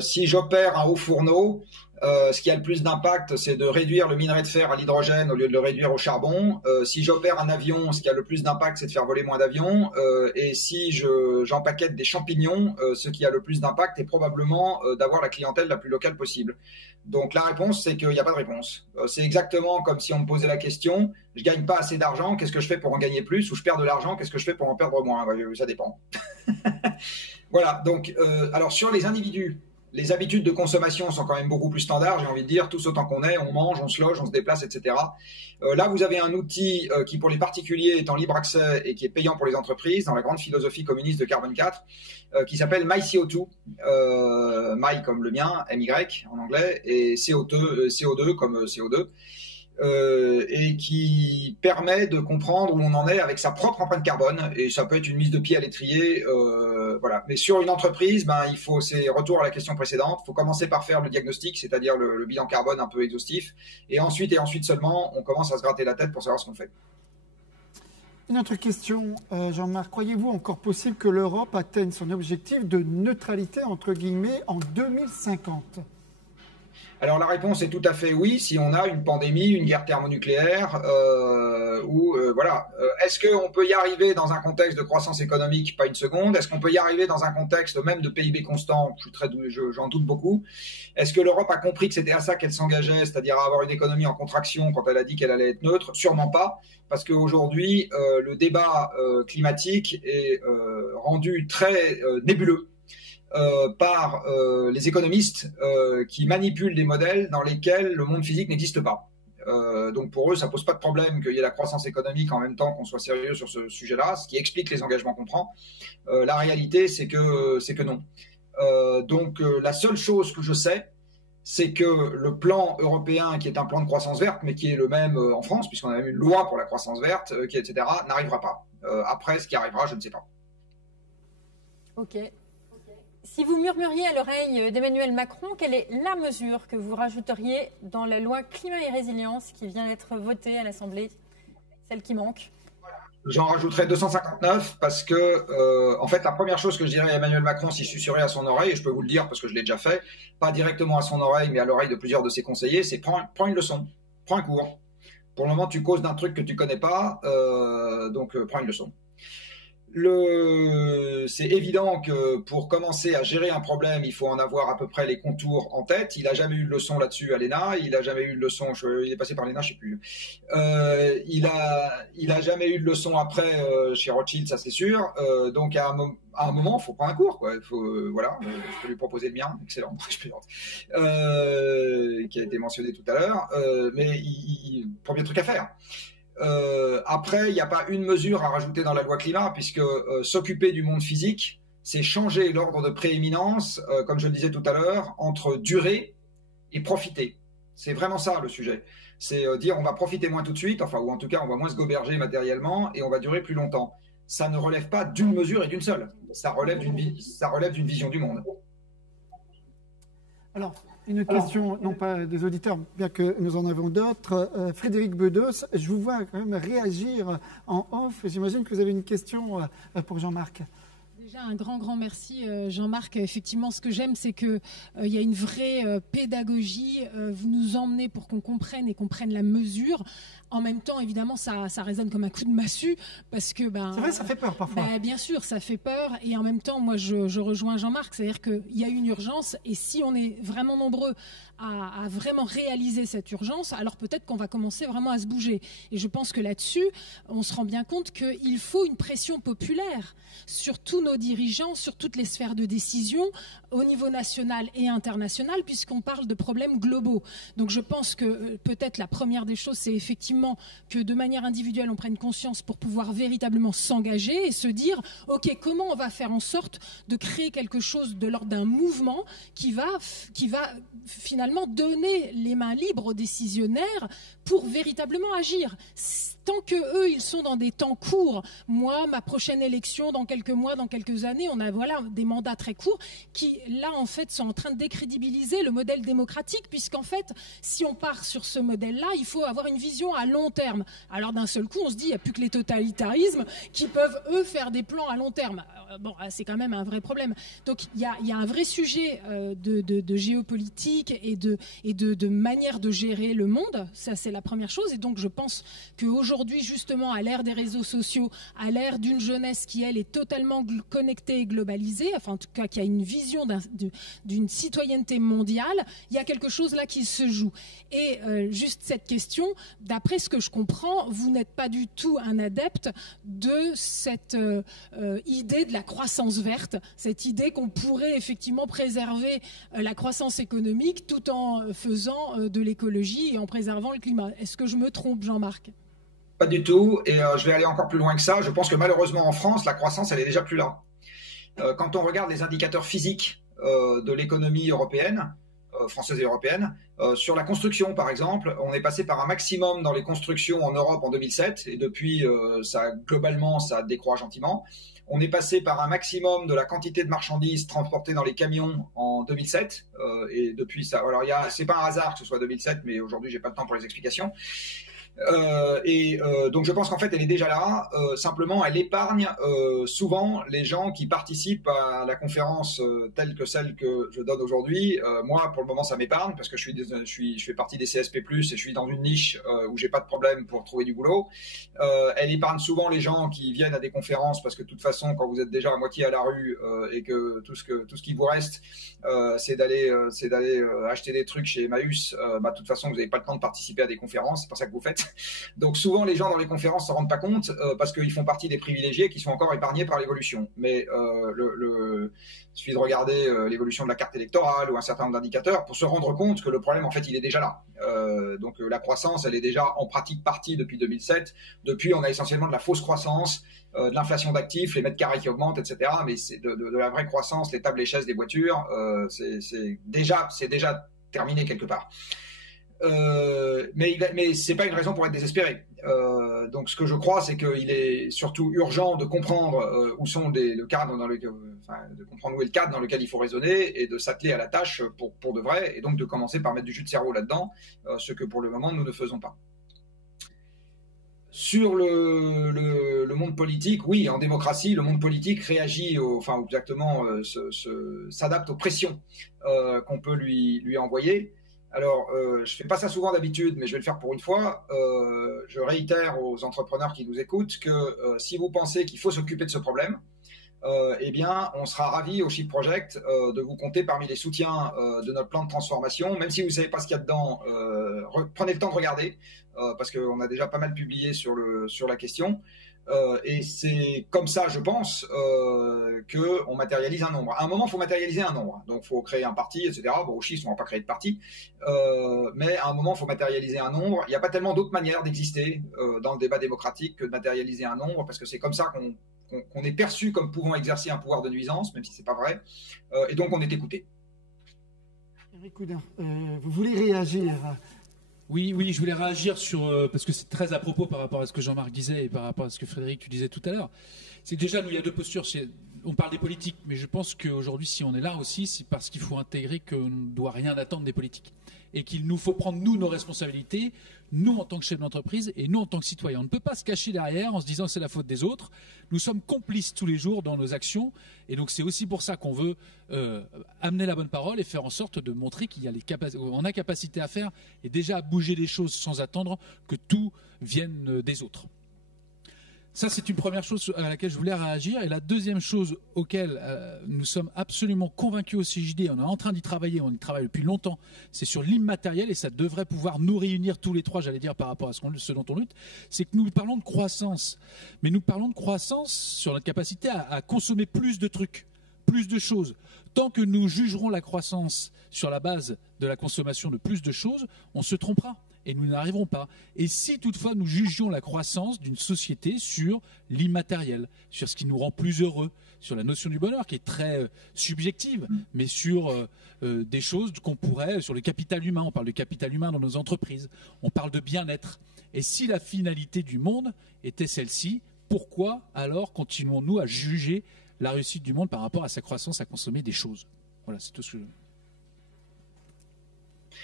Si j'opère un haut fourneau, ce qui a le plus d'impact, c'est de réduire le minerai de fer à l'hydrogène au lieu de le réduire au charbon. Si j'opère un avion, ce qui a le plus d'impact, c'est de faire voler moins d'avions. Et si j'empaquette des champignons, ce qui a le plus d'impact est probablement d'avoir la clientèle la plus locale possible. Donc la réponse, c'est qu'il n'y a pas de réponse. C'est exactement comme si on me posait la question, je gagne pas assez d'argent, qu'est-ce que je fais pour en gagner plus? Ou je perds de l'argent, qu'est-ce que je fais pour en perdre moins? Ça dépend. Voilà, donc alors sur les individus, les habitudes de consommation sont quand même beaucoup plus standards, j'ai envie de dire, tous autant qu'on est, on mange, on se loge, on se déplace, etc. Là, vous avez un outil qui, pour les particuliers, est en libre accès et qui est payant pour les entreprises, dans la grande philosophie communiste de Carbone 4, qui s'appelle MyCO2, My comme le mien, MY en anglais, et CO2 comme CO2. Et qui permet de comprendre où on en est avec sa propre empreinte carbone, et ça peut être une mise de pied à l'étrier, voilà. Mais sur une entreprise, c'est retour à la question précédente, il faut commencer par faire le diagnostic, c'est-à-dire le bilan carbone un peu exhaustif, et ensuite seulement on commence à se gratter la tête pour savoir ce qu'on fait. Une autre question, Jean-Marc, croyez-vous encore possible que l'Europe atteigne son objectif de neutralité entre guillemets en 2050? Alors la réponse est tout à fait oui, si on a une pandémie, une guerre thermonucléaire, voilà. Est-ce qu'on peut y arriver dans un contexte de croissance économique? Pas une seconde. Est-ce qu'on peut y arriver dans un contexte même de PIB constant? J'en doute beaucoup. Est-ce que l'Europe a compris que c'était à ça qu'elle s'engageait, c'est-à-dire à avoir une économie en contraction quand elle a dit qu'elle allait être neutre? Sûrement pas, parce qu'aujourd'hui, le débat climatique est rendu très nébuleux. Par les économistes qui manipulent des modèles dans lesquels le monde physique n'existe pas. Donc pour eux, ça pose pas de problème qu'il y ait la croissance économique en même temps qu'on soit sérieux sur ce sujet-là, ce qui explique les engagements qu'on prend. La réalité, c'est que non. Donc la seule chose que je sais, c'est que le plan européen, qui est un plan de croissance verte, mais qui est le même en France, puisqu'on a même une loi pour la croissance verte, etc., n'arrivera pas. Après, ce qui arrivera, je ne sais pas. Ok. Si vous murmuriez à l'oreille d'Emmanuel Macron, quelle est la mesure que vous rajouteriez dans la loi climat et résilience qui vient d'être votée à l'Assemblée, celle qui manque? J'en rajouterai 259 parce que, en fait, la première chose que je dirais à Emmanuel Macron s'il susurrait à son oreille, et je peux vous le dire parce que je l'ai déjà fait, pas directement à son oreille, mais à l'oreille de plusieurs de ses conseillers, c'est prends une leçon, prends un cours. Pour le moment, tu causes d'un truc que tu connais pas, donc prends une leçon. C'est évident que pour commencer à gérer un problème, il faut en avoir à peu près les contours en tête. Il n'a jamais eu de leçon là-dessus à l'ENA. Il n'a jamais eu de leçon. Il est passé par l'ENA, je ne sais plus. Il a jamais eu de leçon après chez Rothschild, ça c'est sûr. Donc à un moment, il faut prendre un cours, quoi. Voilà, je peux lui proposer le mien, excellent, je plaisante, qui a été mentionné tout à l'heure. Mais premier truc à faire. Après, il n'y a pas une mesure à rajouter dans la loi climat, puisque s'occuper du monde physique, c'est changer l'ordre de prééminence, comme je le disais tout à l'heure, entre durer et profiter. C'est vraiment ça le sujet. C'est dire on va profiter moins tout de suite, enfin, ou en tout cas on va moins se goberger matériellement et on va durer plus longtemps. Ça ne relève pas d'une mesure et d'une seule. Ça relève d'une vision du monde. Alors, une question, non pas des auditeurs, bien que nous en avons d'autres. Frédéric Bedos, je vous vois quand même réagir en off. J'imagine que vous avez une question pour Jean-Marc. Déjà, un grand merci, Jean-Marc. Effectivement, ce que j'aime, c'est qu'il y a une vraie pédagogie. Vous nous emmenez pour qu'on comprenne et qu'on prenne la mesure. En même temps, évidemment, ça résonne comme un coup de massue parce que... c'est vrai, ça fait peur parfois. Bien sûr, ça fait peur. Et en même temps, moi, je rejoins Jean-Marc. C'est-à-dire qu'il y a une urgence. Et si on est vraiment nombreux à vraiment réaliser cette urgence, alors peut-être qu'on va commencer vraiment à se bouger. Et je pense que là-dessus, on se rend bien compte qu'il faut une pression populaire sur tous nos dirigeants, sur toutes les sphères de décision, au niveau national et international, puisqu'on parle de problèmes globaux. Donc je pense que peut-être la première des choses, c'est effectivement que de manière individuelle, on prenne conscience pour pouvoir véritablement s'engager et se dire, OK, comment on va faire en sorte de créer quelque chose de l'ordre d'un mouvement qui va finalement donner les mains libres aux décisionnaires pour véritablement agir. Tant que eux, ils sont dans des temps courts, moi, ma prochaine élection, dans quelques mois, dans quelques années, on a des mandats très courts qui, là, en fait, sont en train de décrédibiliser le modèle démocratique, puisqu'en fait, si on part sur ce modèle-là, il faut avoir une vision à long terme. Alors, d'un seul coup, on se dit, il n'y a plus que les totalitarismes qui peuvent, eux, faire des plans à long terme. Bon, c'est quand même un vrai problème. Donc, il y a un vrai sujet de géopolitique et de manière de gérer le monde. Ça, c'est la première chose. Et donc, je pense qu'aujourd'hui, justement, à l'ère des réseaux sociaux, à l'ère d'une jeunesse qui, elle, est totalement connectée et globalisée, enfin, en tout cas, qui a une vision d'une citoyenneté mondiale, il y a quelque chose là qui se joue. Et juste cette question, d'après ce que je comprends, vous n'êtes pas du tout un adepte de cette idée de la croissance verte, cette idée qu'on pourrait effectivement préserver la croissance économique tout en faisant de l'écologie et en préservant le climat. Est-ce que je me trompe, Jean-Marc ? Pas du tout, et je vais aller encore plus loin que ça. Je pense que malheureusement en France, la croissance, elle est déjà plus là. Quand on regarde les indicateurs physiques de l'économie européenne, française et européenne, sur la construction par exemple, on est passé par un maximum dans les constructions en Europe en 2007, et depuis, globalement, ça décroît gentiment. On est passé par un maximum de la quantité de marchandises transportées dans les camions en 2007, et depuis ça, alors c'est pas un hasard que ce soit 2007, mais aujourd'hui j'ai pas le temps pour les explications. Donc je pense qu'en fait elle est déjà là, simplement elle épargne souvent les gens qui participent à la conférence telle que celle que je donne aujourd'hui. Moi pour le moment ça m'épargne parce que je fais partie des CSP+, et je suis dans une niche où j'ai pas de problème pour trouver du boulot. Elle épargne souvent les gens qui viennent à des conférences parce que de toute façon quand vous êtes déjà à moitié à la rue et que tout ce qui vous reste c'est d'aller acheter des trucs chez Emmaüs, de toute façon vous n'avez pas le temps de participer à des conférences, c'est pas ça que vous faites. Donc souvent les gens dans les conférences s'en rendent pas compte parce qu'ils font partie des privilégiés qui sont encore épargnés par l'évolution. Mais il suffit de regarder l'évolution de la carte électorale ou un certain nombre d'indicateurs pour se rendre compte que le problème en fait il est déjà là. Donc la croissance elle est déjà en pratique partie depuis 2007. Depuis on a essentiellement de la fausse croissance, de l'inflation d'actifs, les mètres carrés qui augmentent, etc. Mais c'est de la vraie croissance, les tables, les chaises, les voitures, c'est déjà terminé quelque part. Mais c'est pas une raison pour être désespéré. Donc ce que je crois, c'est qu'il est surtout urgent de comprendre où sont le cadre dans lequel, de comprendre où est le cadre dans lequel il faut raisonner et de s'atteler à la tâche pour de vrai, et donc de commencer par mettre du jus de cerveau là-dedans, ce que pour le moment nous ne faisons pas. Sur le monde politique, oui, en démocratie, le monde politique réagit, s'adapte aux pressions qu'on peut lui envoyer. Alors, je fais pas ça souvent d'habitude, mais je vais le faire pour une fois. Je réitère aux entrepreneurs qui nous écoutent que si vous pensez qu'il faut s'occuper de ce problème, eh bien, on sera ravis au Shift Project de vous compter parmi les soutiens de notre plan de transformation. Même si vous ne savez pas ce qu'il y a dedans, prenez le temps de regarder, parce qu'on a déjà pas mal publié sur la question. Et c'est comme ça, je pense, qu'on matérialise un nombre. À un moment, il faut matérialiser un nombre. Donc, il faut créer un parti, etc. Bon, au Shift, on ne va pas créer de parti. Mais à un moment, il faut matérialiser un nombre. Il n'y a pas tellement d'autres manières d'exister dans le débat démocratique que de matérialiser un nombre, parce que c'est comme ça qu'on est perçu comme pouvant exercer un pouvoir de nuisance, même si ce n'est pas vrai. Et donc, on est écouté. Eric Oudin, vous voulez réagir ? Oui, je voulais réagir parce que c'est très à propos par rapport à ce que Jean-Marc disait et par rapport à ce que Frédéric, tu disais tout à l'heure. C'est déjà, nous, il y a deux postures. On parle des politiques, mais je pense qu'aujourd'hui, si on est là aussi, c'est parce qu'il faut intégrer qu'on ne doit rien attendre des politiques. Et qu'il nous faut prendre, nous, nos responsabilités, nous, en tant que chef d'entreprise et nous, en tant que citoyens. On ne peut pas se cacher derrière en se disant que c'est la faute des autres. Nous sommes complices tous les jours dans nos actions. Et donc, c'est aussi pour ça qu'on veut amener la bonne parole et faire en sorte de montrer qu'on a capacité à faire et déjà à bouger les choses sans attendre que tout vienne des autres. Ça, c'est une première chose à laquelle je voulais réagir. Et la deuxième chose auquel nous sommes absolument convaincus au CJD, on est en train d'y travailler, on y travaille depuis longtemps, c'est sur l'immatériel, et ça devrait pouvoir nous réunir tous les trois, j'allais dire, par rapport à ce dont on lutte, c'est que nous parlons de croissance. Mais nous parlons de croissance sur notre capacité à consommer plus de trucs, plus de choses. Tant que nous jugerons la croissance sur la base de la consommation de plus de choses, on se trompera. Et nous n'arriverons pas. Et si toutefois nous jugions la croissance d'une société sur l'immatériel, sur ce qui nous rend plus heureux, sur la notion du bonheur qui est très subjective, mais sur des choses qu'on pourrait, sur le capital humain, on parle de capital humain dans nos entreprises, on parle de bien-être. Et si la finalité du monde était celle-ci, pourquoi alors continuons-nous à juger la réussite du monde par rapport à sa croissance à consommer des choses? Voilà, c'est tout ce que je...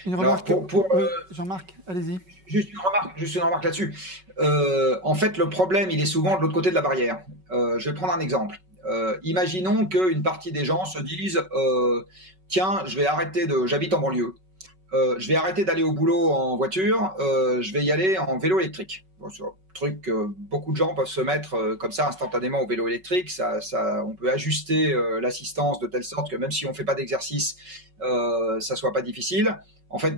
Une remarque Jean-Marc, allez-y. Juste une remarque là-dessus. En fait, le problème, il est souvent de l'autre côté de la barrière. Je vais prendre un exemple. Imaginons qu'une partie des gens se disent tiens, j'habite en banlieue. Je vais arrêter d'aller au boulot en voiture. Je vais y aller en vélo électrique. Bon, c'est un truc que beaucoup de gens peuvent se mettre comme ça instantanément au vélo électrique. On peut ajuster l'assistance de telle sorte que même si on ne fait pas d'exercice, ça soit pas difficile. En fait,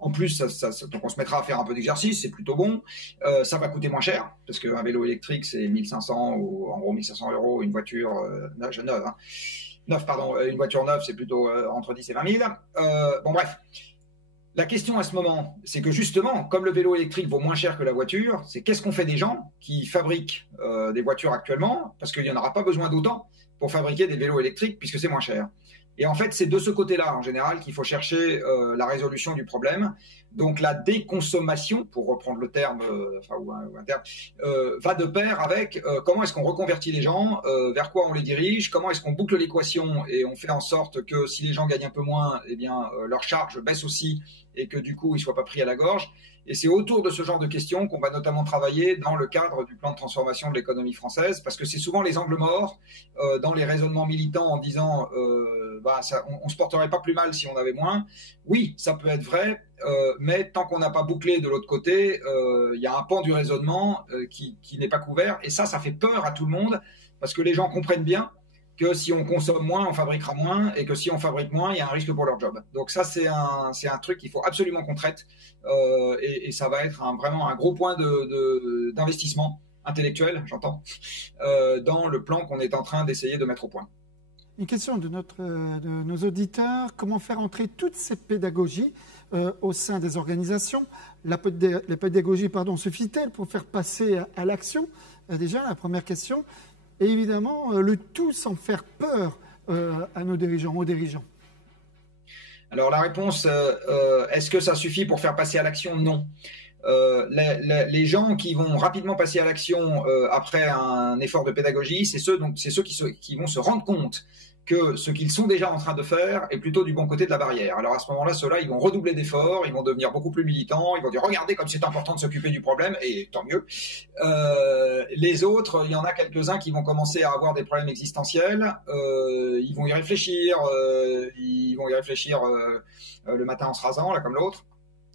en plus, donc on se mettra à faire un peu d'exercice, c'est plutôt bon. Ça va coûter moins cher, parce qu'un vélo électrique, c'est 1500 ou en gros 1500 €. Une voiture une voiture neuve, c'est plutôt entre 10 et 20 000. Bon, bref. La question à ce moment, c'est que justement, comme le vélo électrique vaut moins cher que la voiture, c'est qu'est-ce qu'on fait des gens qui fabriquent des voitures actuellement, parce qu'il n'y en aura pas besoin d'autant pour fabriquer des vélos électriques, puisque c'est moins cher. Et en fait, c'est de ce côté-là, en général, qu'il faut chercher la résolution du problème. Donc, la déconsommation, pour reprendre le terme, ou un terme, va de pair avec comment est-ce qu'on reconvertit les gens, vers quoi on les dirige, comment est-ce qu'on boucle l'équation et on fait en sorte que si les gens gagnent un peu moins, eh bien, leur charge baisse aussi et que du coup, ils ne soient pas pris à la gorge. Et c'est autour de ce genre de questions qu'on va notamment travailler dans le cadre du plan de transformation de l'économie française, parce que c'est souvent les angles morts dans les raisonnements militants en disant on ne se porterait pas plus mal si on avait moins. Oui, ça peut être vrai, mais tant qu'on n'a pas bouclé de l'autre côté, il y a un pan du raisonnement qui n'est pas couvert. Et ça fait peur à tout le monde, parce que les gens comprennent bien que si on consomme moins, on fabriquera moins, et que si on fabrique moins, il y a un risque pour leur job. Donc ça, c'est un truc qu'il faut absolument qu'on traite, et ça va être vraiment un gros point d'investissement intellectuel, j'entends, dans le plan qu'on est en train d'essayer de mettre au point. Une question de nos auditeurs, comment faire entrer toutes ces pédagogies au sein des organisations? La pédagogie, suffit-elle pour faire passer à l'action? Déjà, la première question. Et évidemment, le tout sans faire peur à nos dirigeants, aux dirigeants. Alors la réponse, est-ce que ça suffit pour faire passer à l'action? Non. Les gens qui vont rapidement passer à l'action après un effort de pédagogie, c'est ceux qui vont se rendre compte que ce qu'ils sont déjà en train de faire est plutôt du bon côté de la barrière. Alors à ce moment-là, ceux-là, ils vont redoubler d'efforts, ils vont devenir beaucoup plus militants, ils vont dire regardez comme c'est important de s'occuper du problème, et tant mieux. Les autres, il y en a quelques-uns qui vont commencer à avoir des problèmes existentiels, ils vont y réfléchir, le matin en se rasant, là comme l'autre,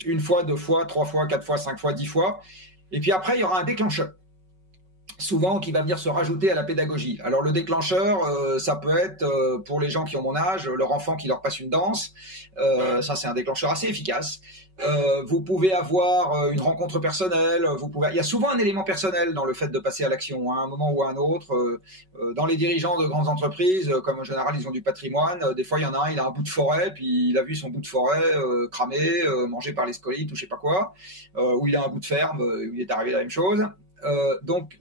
1 fois, 2 fois, 3 fois, 4 fois, 5 fois, 10 fois, et puis après il y aura un déclencheur. Souvent qui va venir se rajouter à la pédagogie. Alors le déclencheur, ça peut être pour les gens qui ont mon âge, leur enfant qui leur passe une danse, ça c'est un déclencheur assez efficace. Vous pouvez avoir une rencontre personnelle, il y a souvent un élément personnel dans le fait de passer à l'action, à un moment ou à un autre. Dans les dirigeants de grandes entreprises, comme en général ils ont du patrimoine, des fois il y en a un, il a un bout de forêt, puis il a vu son bout de forêt cramé, mangé par les scolytes ou je sais pas quoi, ou il a un bout de ferme, où il est arrivé la même chose. Donc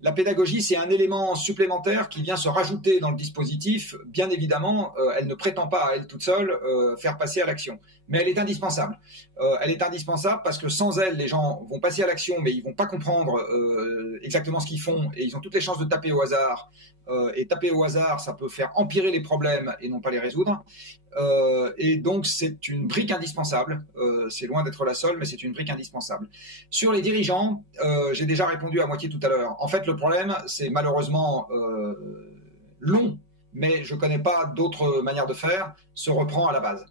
la pédagogie, c'est un élément supplémentaire qui vient se rajouter dans le dispositif. Bien évidemment, elle ne prétend pas à elle toute seule faire passer à l'action, mais elle est indispensable. Elle est indispensable parce que sans elle, les gens vont passer à l'action, mais ils vont pas comprendre exactement ce qu'ils font, et ils ont toutes les chances de taper au hasard. Et taper au hasard, ça peut faire empirer les problèmes et non pas les résoudre. Et donc c'est une brique indispensable. C'est loin d'être la seule, mais c'est une brique indispensable. Sur les dirigeants, j'ai déjà répondu à moitié tout à l'heure. En fait, le problème, c'est malheureusement long, mais je connais pas d'autre manière de faire, se reprend à la base.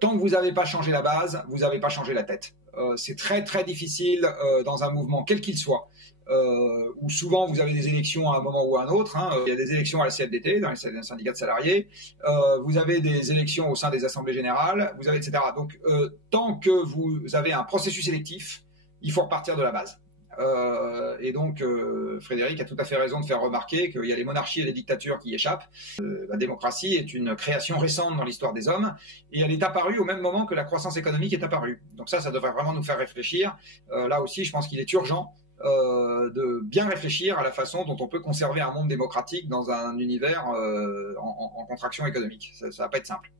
Tant que vous n'avez pas changé la base, vous n'avez pas changé la tête. C'est très très difficile dans un mouvement quel qu'il soit, où souvent vous avez des élections à un moment ou à un autre. Il y a des élections à la CFDT, dans les syndicats de salariés, vous avez des élections au sein des assemblées générales, vous avez etc. Donc tant que vous avez un processus électif, il faut repartir de la base. Et donc Frédéric a tout à fait raison de faire remarquer qu'il y a les monarchies et les dictatures qui échappent. La démocratie est une création récente dans l'histoire des hommes, et elle est apparue au même moment que la croissance économique est apparue. Donc ça devrait vraiment nous faire réfléchir. Là aussi, je pense qu'il est urgent de bien réfléchir à la façon dont on peut conserver un monde démocratique dans un univers en contraction économique. Ça va pas être simple.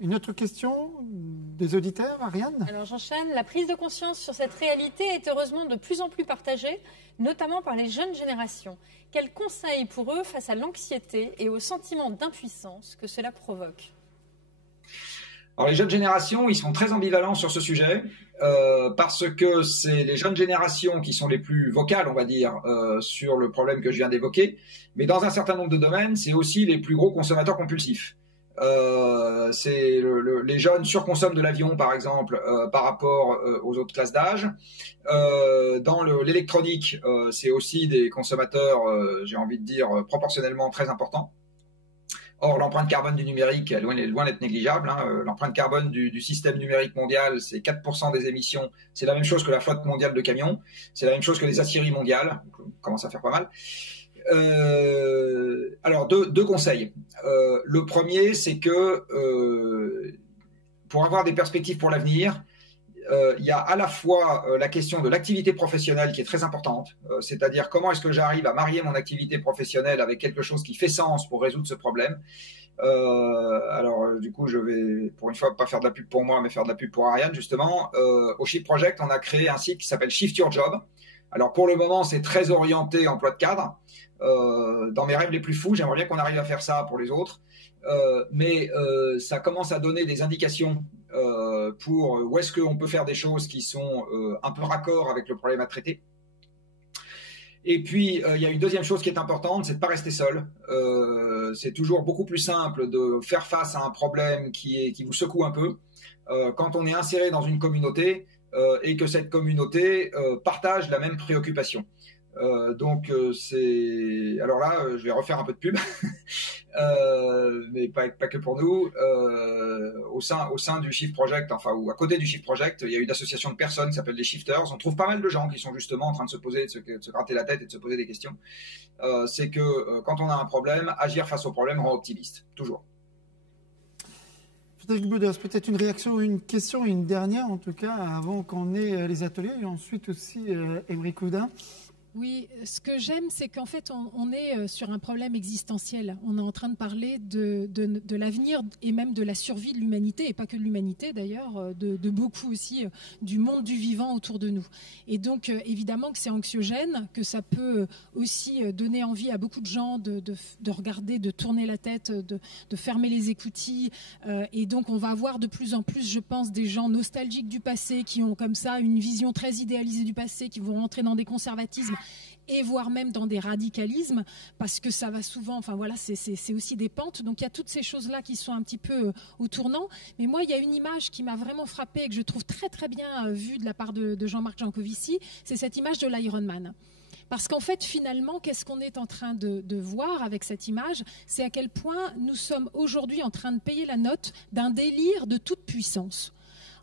Une autre question des auditeurs, Ariane? Alors j'enchaîne. La prise de conscience sur cette réalité est heureusement de plus en plus partagée, notamment par les jeunes générations. Quels conseils pour eux face à l'anxiété et au sentiment d'impuissance que cela provoque? Alors les jeunes générations, ils sont très ambivalents sur ce sujet, parce que c'est les jeunes générations qui sont les plus vocales, on va dire, sur le problème que je viens d'évoquer. Mais dans un certain nombre de domaines, c'est aussi les plus gros consommateurs compulsifs. C'est les jeunes surconsomment de l'avion, par exemple, par rapport aux autres classes d'âge. Dans l'électronique, c'est aussi des consommateurs, j'ai envie de dire, proportionnellement très importants. Or, l'empreinte carbone du numérique est loin d'être négligeable. L'empreinte carbone du système numérique mondial, c'est 4% des émissions. C'est la même chose que la flotte mondiale de camions. C'est la même chose que les aciéries mondiales. Donc, on commence à faire pas mal. Alors, deux conseils. Le premier, c'est que pour avoir des perspectives pour l'avenir, il y a à la fois la question de l'activité professionnelle qui est très importante, c'est-à-dire comment est-ce que j'arrive à marier mon activité professionnelle avec quelque chose qui fait sens pour résoudre ce problème. Alors du coup, je vais pour une fois pas faire de la pub pour moi, mais faire de la pub pour Ariane justement. Au Shift Project, on a créé un site qui s'appelle Shift Your Job. Alors pour le moment, c'est très orienté emploi de cadre. Dans mes rêves les plus fous, j'aimerais bien qu'on arrive à faire ça pour les autres. Mais ça commence à donner des indications pour où est-ce qu'on peut faire des choses qui sont un peu raccord avec le problème à traiter. Et puis, il y a une deuxième chose qui est importante, c'est de ne pas rester seul. C'est toujours beaucoup plus simple de faire face à un problème qui vous secoue un peu quand on est inséré dans une communauté et que cette communauté partage la même préoccupation. C'est. Alors là, je vais refaire un peu de pub, mais pas que pour nous. Au sein du Shift Project, ou à côté du Shift Project, il y a une association de personnes qui s'appelle les Shifters. On trouve pas mal de gens qui sont justement en train de se gratter la tête et de se poser des questions. C'est que quand on a un problème, agir face au problème rend optimiste, toujours. Frédéric Bedos, peut-être une réaction ou une question, une dernière en tout cas, avant qu'on ait les ateliers, et ensuite aussi Aymeric Oudin. Oui, ce que j'aime, c'est qu'en fait, on est sur un problème existentiel. On est en train de parler de l'avenir et même de la survie de l'humanité, et pas que de l'humanité d'ailleurs, de beaucoup aussi du monde du vivant autour de nous. Et donc, évidemment que c'est anxiogène, que ça peut aussi donner envie à beaucoup de gens de regarder, de tourner la tête, de fermer les écoutilles. Et donc, on va avoir de plus en plus, je pense, des gens nostalgiques du passé, qui ont comme ça une vision très idéalisée du passé, qui vont rentrer dans des conservatismes et voire même dans des radicalismes, parce que ça va souvent, c'est aussi des pentes. Donc il y a toutes ces choses-là qui sont un petit peu au tournant. Mais moi, il y a une image qui m'a vraiment frappée et que je trouve très très bien vue de la part de Jean-Marc Jancovici, c'est cette image de l'Ironman. Parce qu'en fait, finalement, qu'est-ce qu'on est en train de voir avec cette image? C'est à quel point nous sommes aujourd'hui en train de payer la note d'un délire de toute puissance.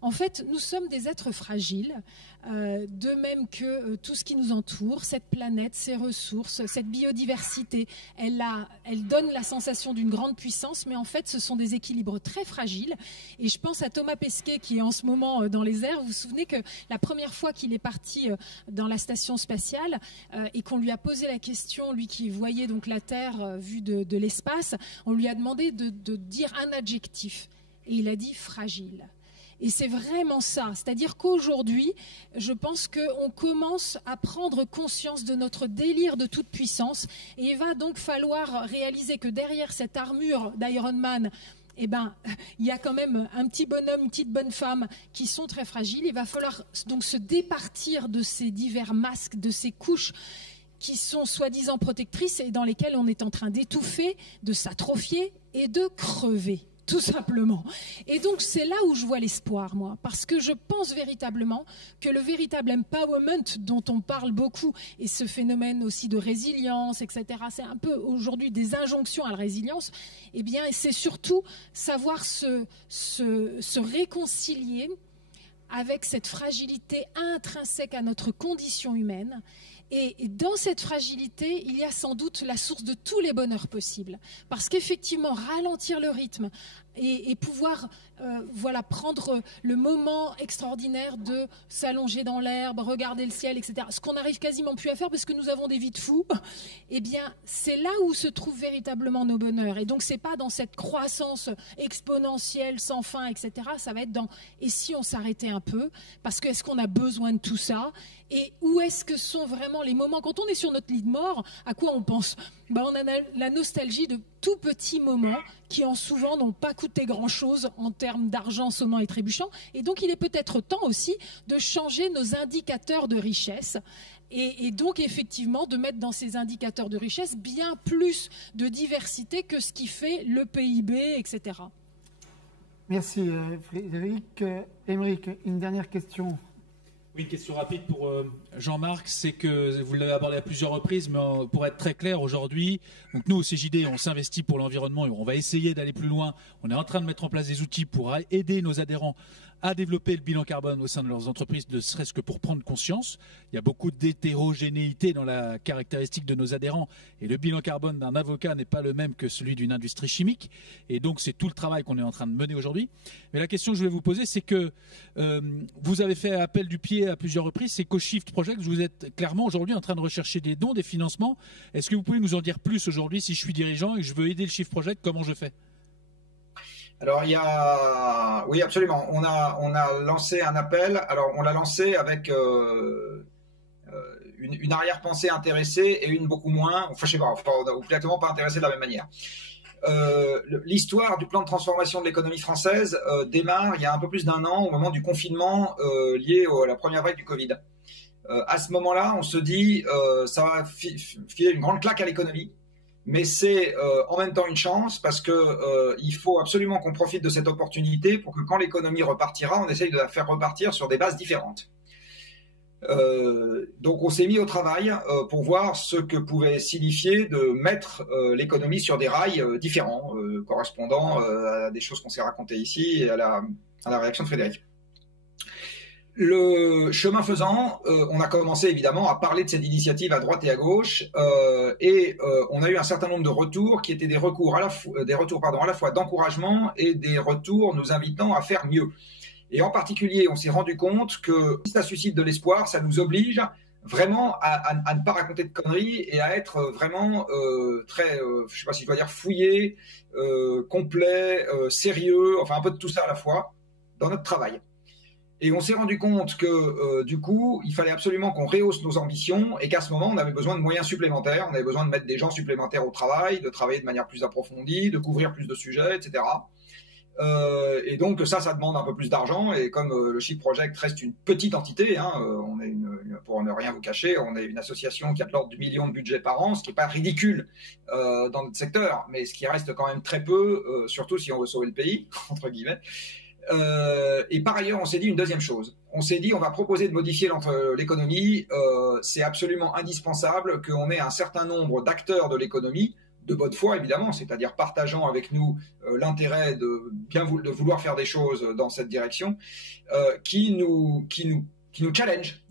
En fait, nous sommes des êtres fragiles, de même que tout ce qui nous entoure, cette planète, ses ressources, cette biodiversité, elle donne la sensation d'une grande puissance, mais en fait, ce sont des équilibres très fragiles. Et je pense à Thomas Pesquet, qui est en ce moment dans les airs. Vous vous souvenez que la première fois qu'il est parti dans la station spatiale et qu'on lui a posé la question, lui qui voyait donc la Terre vue de l'espace, on lui a demandé de dire un adjectif. Et il a dit « fragile ». Et c'est vraiment ça. C'est-à-dire qu'aujourd'hui, je pense qu'on commence à prendre conscience de notre délire de toute puissance. Et il va donc falloir réaliser que derrière cette armure d'Iron Man, il y a quand même un petit bonhomme, une petite bonne femme qui sont très fragiles. Il va falloir donc se départir de ces divers masques, de ces couches qui sont soi-disant protectrices et dans lesquelles on est en train d'étouffer, de s'atrophier et de crever. Tout simplement. Et donc, c'est là où je vois l'espoir, moi, parce que je pense véritablement que le véritable empowerment dont on parle beaucoup, et ce phénomène aussi de résilience, etc., c'est un peu aujourd'hui des injonctions à la résilience, eh bien, c'est surtout savoir se réconcilier avec cette fragilité intrinsèque à notre condition humaine. Et dans cette fragilité, il y a sans doute la source de tous les bonheurs possibles. Parce qu'effectivement, ralentir le rythme et pouvoir prendre le moment extraordinaire de s'allonger dans l'herbe, regarder le ciel, etc. Ce qu'on n'arrive quasiment plus à faire parce que nous avons des vies de fous, eh bien, c'est là où se trouvent véritablement nos bonheurs. Et donc, c'est pas dans cette croissance exponentielle, sans fin, etc. Ça va être dans « et si on s'arrêtait un peu ?» Parce que est-ce qu'on a besoin de tout ça? Et où est-ce que sont vraiment les moments, quand on est sur notre lit de mort, à quoi on pense? On a la nostalgie de tout petits moments qui en souvent n'ont pas coûté grand-chose en termes d'argent sonnant et trébuchant. Et donc il est peut-être temps aussi de changer nos indicateurs de richesse et donc effectivement de mettre dans ces indicateurs de richesse bien plus de diversité que ce qui fait le PIB, etc. Merci Frédéric. Aymeric, une dernière question. Oui, une question rapide pour Jean-Marc, c'est que vous l'avez abordé à plusieurs reprises, mais pour être très clair aujourd'hui, donc nous au CJD, on s'investit pour l'environnement et on va essayer d'aller plus loin. On est en train de mettre en place des outils pour aider nos adhérents à développer le bilan carbone au sein de leurs entreprises, ne serait-ce que pour prendre conscience. Il y a beaucoup d'hétérogénéité dans la caractéristique de nos adhérents et le bilan carbone d'un avocat n'est pas le même que celui d'une industrie chimique et donc c'est tout le travail qu'on est en train de mener aujourd'hui. Mais la question que je vais vous poser, c'est que vous avez fait appel du pied à plusieurs reprises, c'est qu'au Shift Project, vous êtes clairement aujourd'hui en train de rechercher des dons, des financements. Est-ce que vous pouvez nous en dire plus aujourd'hui si je suis dirigeant et que je veux aider le Shift Project, comment je fais ? Alors oui, absolument. On a lancé un appel. Alors on l'a lancé avec une arrière-pensée intéressée et une beaucoup moins. Enfin, je sais pas. Complètement pas intéressée de la même manière. L'histoire du plan de transformation de l'économie française démarre il y a un peu plus d'un an au moment du confinement lié à la première vague du Covid. À ce moment-là, on se dit ça va filer une grande claque à l'économie. Mais c'est en même temps une chance parce que il faut absolument qu'on profite de cette opportunité pour que quand l'économie repartira, on essaye de la faire repartir sur des bases différentes. Donc on s'est mis au travail pour voir ce que pouvait signifier de mettre l'économie sur des rails différents, correspondant à des choses qu'on s'est racontées ici et à la réaction de Frédéric. Le chemin faisant, on a commencé évidemment à parler de cette initiative à droite et à gauche, et on a eu un certain nombre de retours qui étaient des retours à la fois d'encouragement et des retours nous invitant à faire mieux. Et en particulier, on s'est rendu compte que si ça suscite de l'espoir, ça nous oblige vraiment à ne pas raconter de conneries et à être vraiment très, je sais pas si je dois dire fouillé, complet, sérieux, enfin un peu de tout ça à la fois dans notre travail. Et on s'est rendu compte que du coup, il fallait absolument qu'on rehausse nos ambitions et qu'à ce moment, on avait besoin de moyens supplémentaires, on avait besoin de mettre des gens supplémentaires au travail, de travailler de manière plus approfondie, de couvrir plus de sujets, etc. Et donc ça demande un peu plus d'argent, et comme le Chic Project reste une petite entité, hein, on est pour ne rien vous cacher, on est une association qui a de l'ordre du million de budget par an, ce qui n'est pas ridicule dans notre secteur, mais ce qui reste quand même très peu, surtout si on veut sauver le pays, entre guillemets. Et par ailleurs, on s'est dit une deuxième chose. On s'est dit, on va proposer de modifier l'économie. C'est absolument indispensable qu'on ait un certain nombre d'acteurs de l'économie, de bonne foi évidemment, c'est-à-dire partageant avec nous l'intérêt de vouloir faire des choses dans cette direction, qui nous challenge,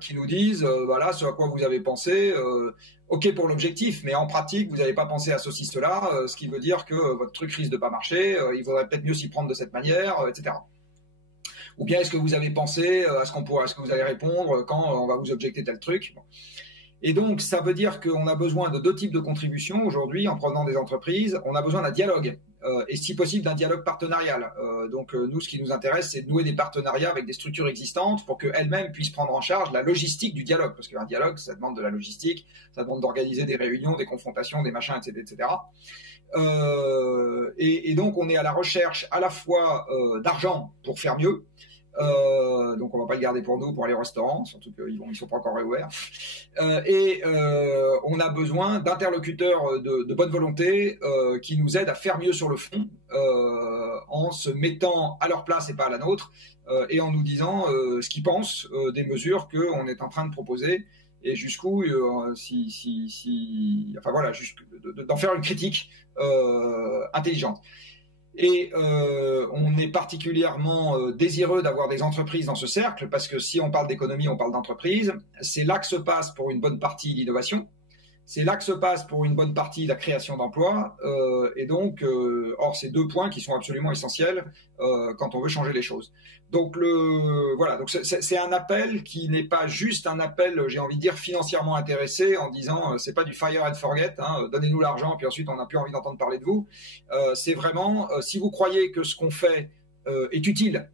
qui nous disent voilà ce à quoi vous avez pensé. Ok pour l'objectif, mais en pratique, vous n'avez pas pensé à ceci, cela, ce qui veut dire que votre truc risque de pas marcher, il faudrait peut-être mieux s'y prendre de cette manière, etc. Ou bien est-ce que vous avez pensé à ce que vous allez répondre quand on va vous objecter tel truc. Bon. Et donc, ça veut dire qu'on a besoin de deux types de contributions aujourd'hui en provenant des entreprises. On a besoin d'un dialogue, et si possible d'un dialogue partenarial. Donc, nous, ce qui nous intéresse, c'est de nouer des partenariats avec des structures existantes pour qu'elles-mêmes puissent prendre en charge la logistique du dialogue. Parce qu'un dialogue, ça demande de la logistique, ça demande d'organiser des réunions, des confrontations, des machins, etc. Et donc, on est à la recherche à la fois d'argent pour faire mieux. Donc on va pas le garder pour nous pour aller au restaurant, surtout qu'ils sont pas encore réouverts. On a besoin d'interlocuteurs de bonne volonté qui nous aident à faire mieux sur le fond, en se mettant à leur place et pas à la nôtre, et en nous disant ce qu'ils pensent des mesures qu'on est en train de proposer et jusqu'où, enfin voilà, d'en faire une critique intelligente. Et on est particulièrement désireux d'avoir des entreprises dans ce cercle, parce que si on parle d'économie, on parle d'entreprise. C'est là que se passe pour une bonne partie l'innovation. C'est là que se passe pour une bonne partie la création d'emplois. Et donc, or, c'est deux points qui sont absolument essentiels quand on veut changer les choses. Donc, voilà. Donc, c'est un appel qui n'est pas juste un appel, j'ai envie de dire, financièrement intéressé, en disant c'est pas du fire and forget, hein, donnez-nous l'argent, puis ensuite on n'a plus envie d'entendre parler de vous. C'est vraiment, si vous croyez que ce qu'on fait est utile,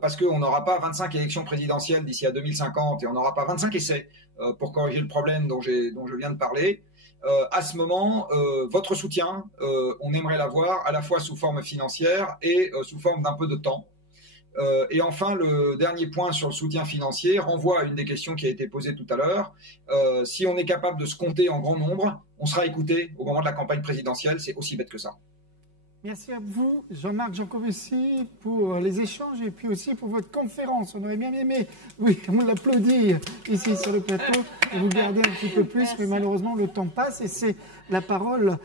parce qu'on n'aura pas 25 élections présidentielles d'ici à 2050 et on n'aura pas 25 essais pour corriger le problème dont je viens de parler. À ce moment, votre soutien, on aimerait l'avoir à la fois sous forme financière et sous forme d'un peu de temps. Et enfin, le dernier point sur le soutien financier renvoie à une des questions qui a été posée tout à l'heure. Si on est capable de se compter en grand nombre, on sera écouté au moment de la campagne présidentielle. C'est aussi bête que ça. Merci à vous, Jean-Marc Jancovici, pour les échanges et puis aussi pour votre conférence. On aurait bien aimé, oui, on l'applaudit ici sur le plateau et vous garder un petit peu plus, mais malheureusement le temps passe et c'est la parole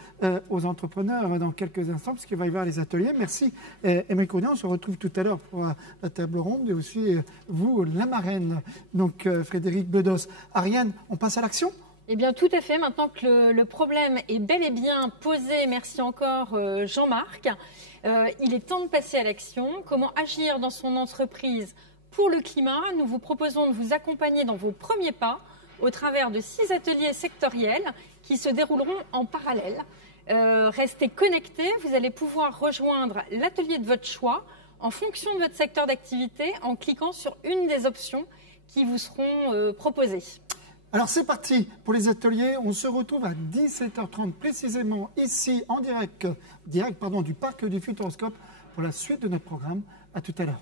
aux entrepreneurs dans quelques instants parce qu'il va y avoir les ateliers. Merci Émeric Audin, on se retrouve tout à l'heure pour la table ronde et aussi vous, la marraine, donc Frédéric Bedos. Ariane, on passe à l'action ? Eh bien, tout à fait. Maintenant que le problème est bel et bien posé, merci encore Jean-Marc, il est temps de passer à l'action. Comment agir dans son entreprise pour le climat? Nous vous proposons de vous accompagner dans vos premiers pas au travers de 6 ateliers sectoriels qui se dérouleront en parallèle. Restez connectés, vous allez pouvoir rejoindre l'atelier de votre choix en fonction de votre secteur d'activité en cliquant sur une des options qui vous seront proposées. Alors c'est parti pour les ateliers, on se retrouve à 17h30 précisément ici en direct du parc du Futuroscope pour la suite de notre programme. À tout à l'heure.